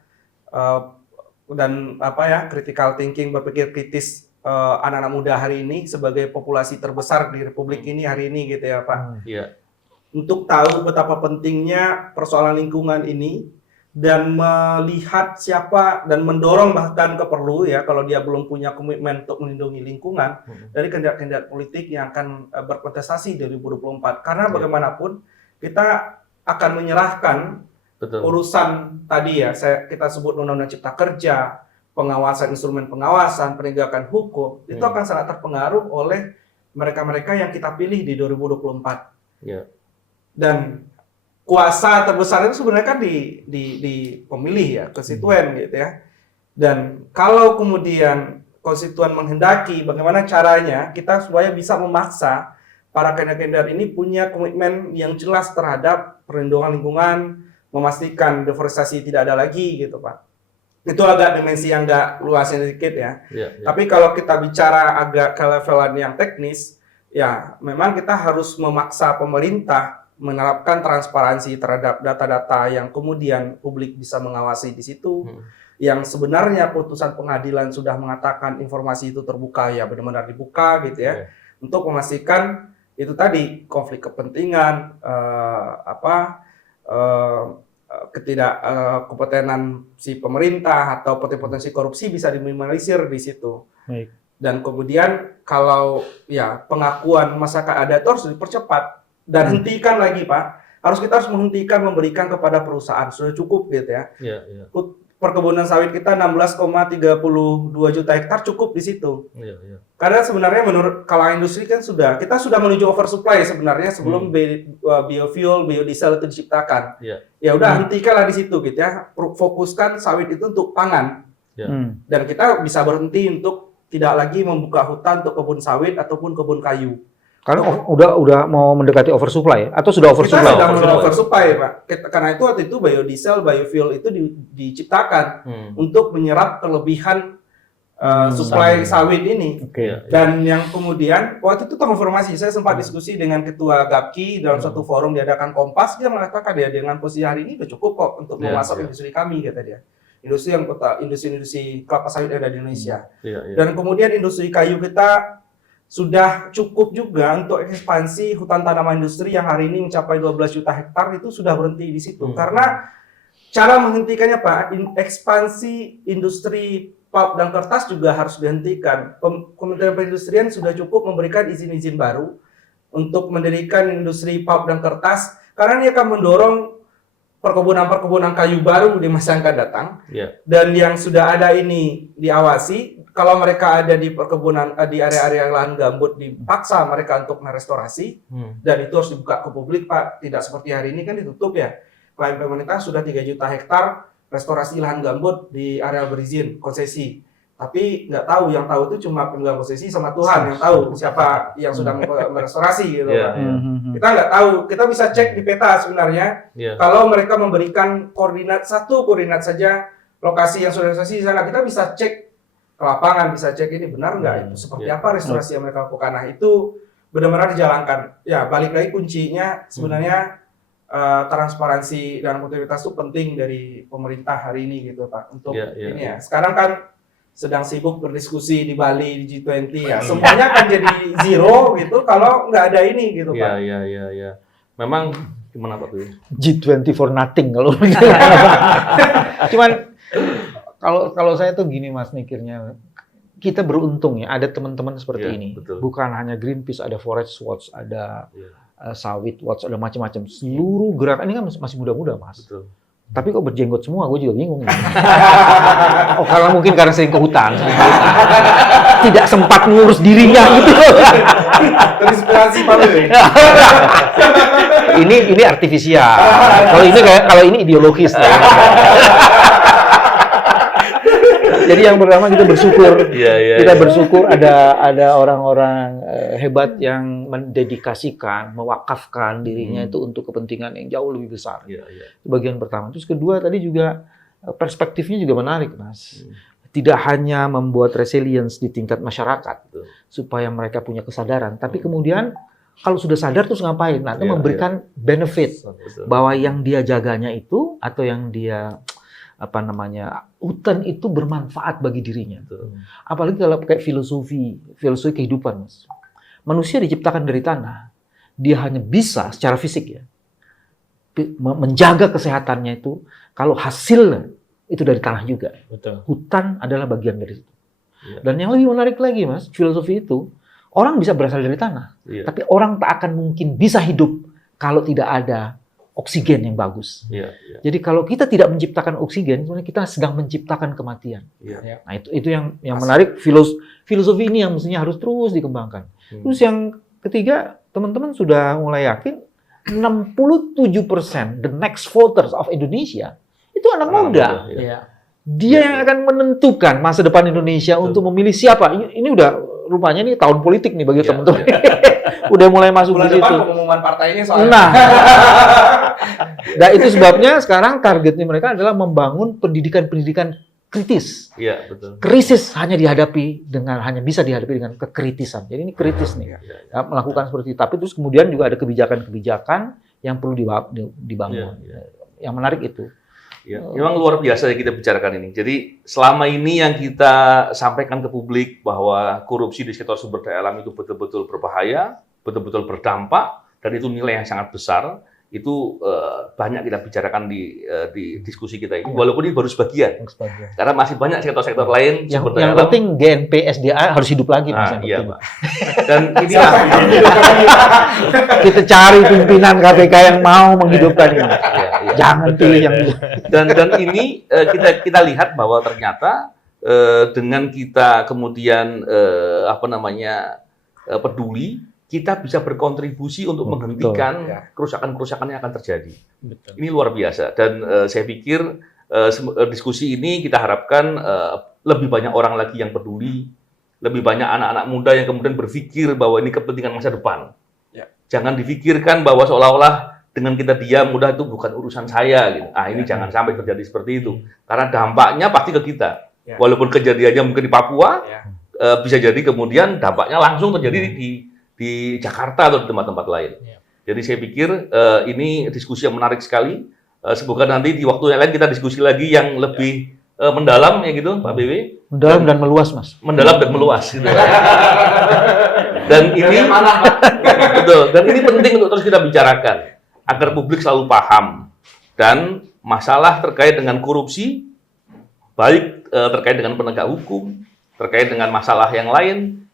dan critical thinking, berpikir kritis anak-anak muda hari ini sebagai populasi terbesar di Republik ini hari ini gitu ya, Pak. Untuk tahu betapa pentingnya persoalan lingkungan ini dan melihat siapa dan mendorong bahkan perlu ya kalau dia belum punya komitmen untuk melindungi lingkungan dari kandidat-kandidat politik yang akan berkontestasi 2024. Karena bagaimanapun kita akan menyerahkan urusan tadi ya, kita sebut Undang-Undang Cipta Kerja, pengawasan, instrumen pengawasan, penegakan hukum, itu akan sangat terpengaruh oleh mereka-mereka yang kita pilih di 2024. Dan kuasa terbesar itu sebenarnya kan di pemilih ya, konstituen gitu ya. Dan kalau kemudian konstituen menghendaki bagaimana caranya kita supaya bisa memaksa para kandidat ini punya komitmen yang jelas terhadap perlindungan lingkungan, memastikan deforestasi tidak ada lagi gitu, Pak. Itu agak dimensi yang agak luasnya sedikit ya. Tapi kalau kita bicara agak ke levelan yang teknis, ya memang kita harus memaksa pemerintah menerapkan transparansi terhadap data-data yang kemudian publik bisa mengawasi di situ. Yang sebenarnya putusan pengadilan sudah mengatakan informasi itu terbuka, ya benar-benar dibuka gitu ya. Untuk memastikan itu tadi konflik kepentingan, ketidakkompetenan si pemerintah atau potensi korupsi bisa diminimalisir di situ. Dan kemudian kalau ya pengakuan masyarakat adat itu harus dipercepat dan hentikan lagi, Pak. Kita harus menghentikan memberikan kepada perusahaan, sudah cukup gitu ya. Perkebunan sawit kita 16,32 juta hektar cukup di situ. Karena sebenarnya menurut kalangan industri kan kita sudah menuju oversupply sebenarnya sebelum biofuel, biodiesel itu diciptakan. Ya udah hentikanlah di situ gitu ya. Fokuskan sawit itu untuk pangan. Dan kita bisa berhenti untuk tidak lagi membuka hutan untuk kebun sawit ataupun kebun kayu. Karena udah mau mendekati oversupply atau sudah oversupply? Kita sudah oversupply, Pak. Karena itu waktu itu biodiesel, biofuel itu diciptakan untuk menyerap kelebihan supply sawit ini. Dan yang kemudian waktu itu konfirmasi, saya sempat diskusi dengan Ketua GAPKI dalam satu forum diadakan Kompas, dia mengatakan ya dengan posisi hari ini udah cukup kok untuk memasok industri kami, kata dia. Industri kelapa sawit ada di Indonesia. Dan kemudian industri kayu kita sudah cukup juga untuk ekspansi hutan tanaman industri yang hari ini mencapai 12 juta hektar itu sudah berhenti di situ. Karena cara menghentikannya, Pak, ekspansi industri pulp dan kertas juga harus dihentikan. Kementerian Perindustrian sudah cukup memberikan izin-izin baru untuk mendirikan industri pulp dan kertas karena ini akan mendorong perkebunan-perkebunan kayu baru di masa yang akan datang. Dan yang sudah ada ini diawasi. Kalau mereka ada di perkebunan, di area-area lahan gambut, dipaksa mereka untuk merestorasi, dan itu harus dibuka ke publik, Pak. Tidak seperti hari ini kan ditutup ya. Klaim pemerintah sudah 3 juta hektar restorasi lahan gambut di area berizin, konsesi. Tapi nggak tahu, yang tahu itu cuma pemegang konsesi sama Tuhan yang tahu siapa yang sudah merestorasi gitu, Pak. Kita nggak tahu, kita bisa cek di peta sebenarnya. Kalau mereka memberikan koordinat saja, lokasi yang sudah restorasi di sana, kita bisa cek ke lapangan, bisa cek ini benar nggak itu seperti apa restorasi yang mereka lakukan. Nah itu benar-benar dijalankan. Ya balik lagi kuncinya sebenarnya transparansi dan akuntabilitas itu penting dari pemerintah hari ini gitu, Pak. Untuk ini ya. Sekarang kan sedang sibuk berdiskusi di Bali di G20 ya. Semuanya akan jadi zero gitu kalau nggak ada ini gitu, Pak. Iya. Memang gimana Pak tuh? G20 for nothing kalau cuman kalau saya tuh gini Mas mikirnya, kita beruntung ya ada teman-teman seperti ini. Betul. Bukan hanya Greenpeace, ada Forest Watch, ada Sawit Watch, ada macam-macam. Seluruh gerakan ini kan masih muda-muda Mas. Tapi kok berjenggot semua, gue juga bingung. Oh, karena sering ke hutan. Tidak sempat ngurus dirinya gitu. Terinspirasi Pak Bebe. Ini artifisial. Kalau ini ideologis. Jadi yang pertama kita bersyukur. Kita bersyukur ada orang-orang hebat yang mendedikasikan, mewakafkan dirinya itu untuk kepentingan yang jauh lebih besar. Itu bagian pertama. Terus kedua tadi juga perspektifnya juga menarik, Mas. Tidak hanya membuat resilience di tingkat masyarakat supaya mereka punya kesadaran, tapi kemudian kalau sudah sadar terus ngapain? Nah, itu memberikan benefit bahwa yang dia jaganya itu atau yang dia hutan itu bermanfaat bagi dirinya. Apalagi kalau kayak filosofi kehidupan, Mas. Manusia diciptakan dari tanah. Dia hanya bisa secara fisik ya menjaga kesehatannya itu kalau hasilnya itu dari tanah juga. Betul. Hutan adalah bagian dari itu. Dan yang lebih menarik lagi, Mas, filosofi itu orang bisa berasal dari tanah, tapi orang tak akan mungkin bisa hidup kalau tidak ada oksigen yang bagus. Jadi kalau kita tidak menciptakan oksigen, sebenarnya kita sedang menciptakan kematian. Nah itu yang menarik, filosofi ini yang mestinya harus terus dikembangkan. Terus yang ketiga, teman-teman sudah mulai yakin 67% the next voters of Indonesia itu anak muda. Dia yang akan menentukan masa depan Indonesia untuk memilih siapa. Ini udah rupanya nih tahun politik nih bagi teman-teman. Udah mulai masuk Bulan di situ. depan pengumuman partainya soalnya. Nah, itu sebabnya sekarang targetnya mereka adalah membangun pendidikan kritis. Betul. Krisis hanya bisa dihadapi dengan kekritisan. Jadi ini kritis nih. Melakukan seperti itu. Tapi terus kemudian juga ada kebijakan-kebijakan yang perlu dibangun. Yang menarik itu. Memang luar biasa yang kita bicarakan ini. Jadi selama ini yang kita sampaikan ke publik bahwa korupsi di sektor sumber daya alam itu betul-betul berbahaya, betul-betul berdampak, dan itu nilai yang sangat besar. Itu banyak kita bicarakan di diskusi kita ini. Walaupun ini baru sebagian. Karena masih banyak sektor-sektor lain yang sumber daya alam. penting GNP SDA harus hidup lagi, Mas. Iya, Pak. Dan inilah kita cari pimpinan KPK yang mau menghidupkan ini. Jangan pilih yang dan ini kita lihat bahwa ternyata dengan kita kemudian peduli, kita bisa berkontribusi untuk menghentikan kerusakan-kerusakan yang akan terjadi. Ini luar biasa. Dan saya pikir diskusi ini kita harapkan lebih banyak orang lagi yang peduli, lebih banyak anak-anak muda yang kemudian berpikir bahwa ini kepentingan masa depan. Jangan difikirkan bahwa seolah-olah dengan kita diam, mudah itu bukan urusan saya. Gitu. Ini jangan sampai terjadi seperti itu. Karena dampaknya pasti ke kita. Walaupun kejadiannya mungkin di Papua, bisa jadi kemudian dampaknya langsung terjadi di Jakarta atau di tempat-tempat lain. Jadi saya pikir ini diskusi yang menarik sekali. Semoga nanti di waktu yang lain kita diskusi lagi yang lebih mendalam, ya gitu, Pak BW. Mendalam dan meluas, Mas. Mendalam dan meluas. Gitu. Dan ini betul. Dan ini penting untuk terus kita bicarakan agar publik selalu paham. Dan masalah terkait dengan korupsi, baik terkait dengan penegak hukum, terkait dengan masalah yang lain,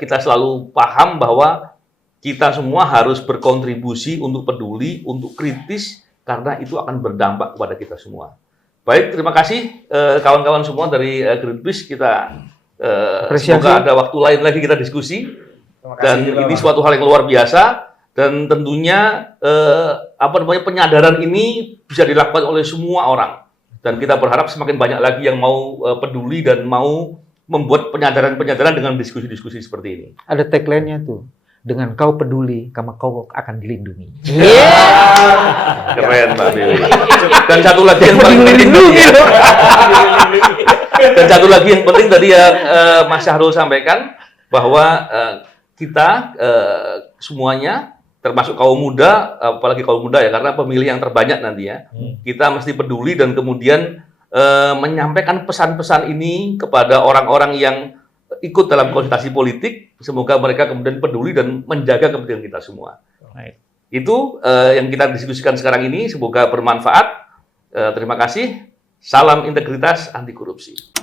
kita selalu paham bahwa kita semua harus berkontribusi untuk peduli, untuk kritis, karena itu akan berdampak kepada kita semua. Baik, terima kasih kawan-kawan semua dari Greenpeace. Kita semoga ada waktu lain lagi kita diskusi. Dan ini suatu hal yang luar biasa. Dan tentunya penyadaran ini bisa dilakukan oleh semua orang. Dan kita berharap semakin banyak lagi yang mau peduli dan mau membuat penyadaran-penyadaran dengan diskusi-diskusi seperti ini. Ada tagline-nya tuh. Dengan kau peduli, kau akan dilindungi. Keren, Pak Billy. Dan satu lagi yang paling penting dan satu lagi yang penting tadi yang Mas Syahrul sampaikan bahwa kita semuanya termasuk kaum muda, apalagi kaum muda ya, karena pemilih yang terbanyak nanti ya, kita mesti peduli dan kemudian menyampaikan pesan-pesan ini kepada orang-orang yang ikut dalam konsultasi politik. Semoga mereka kemudian peduli dan menjaga kepentingan kita semua. Itu yang kita diskusikan sekarang ini, semoga bermanfaat. Terima kasih. Salam integritas anti korupsi.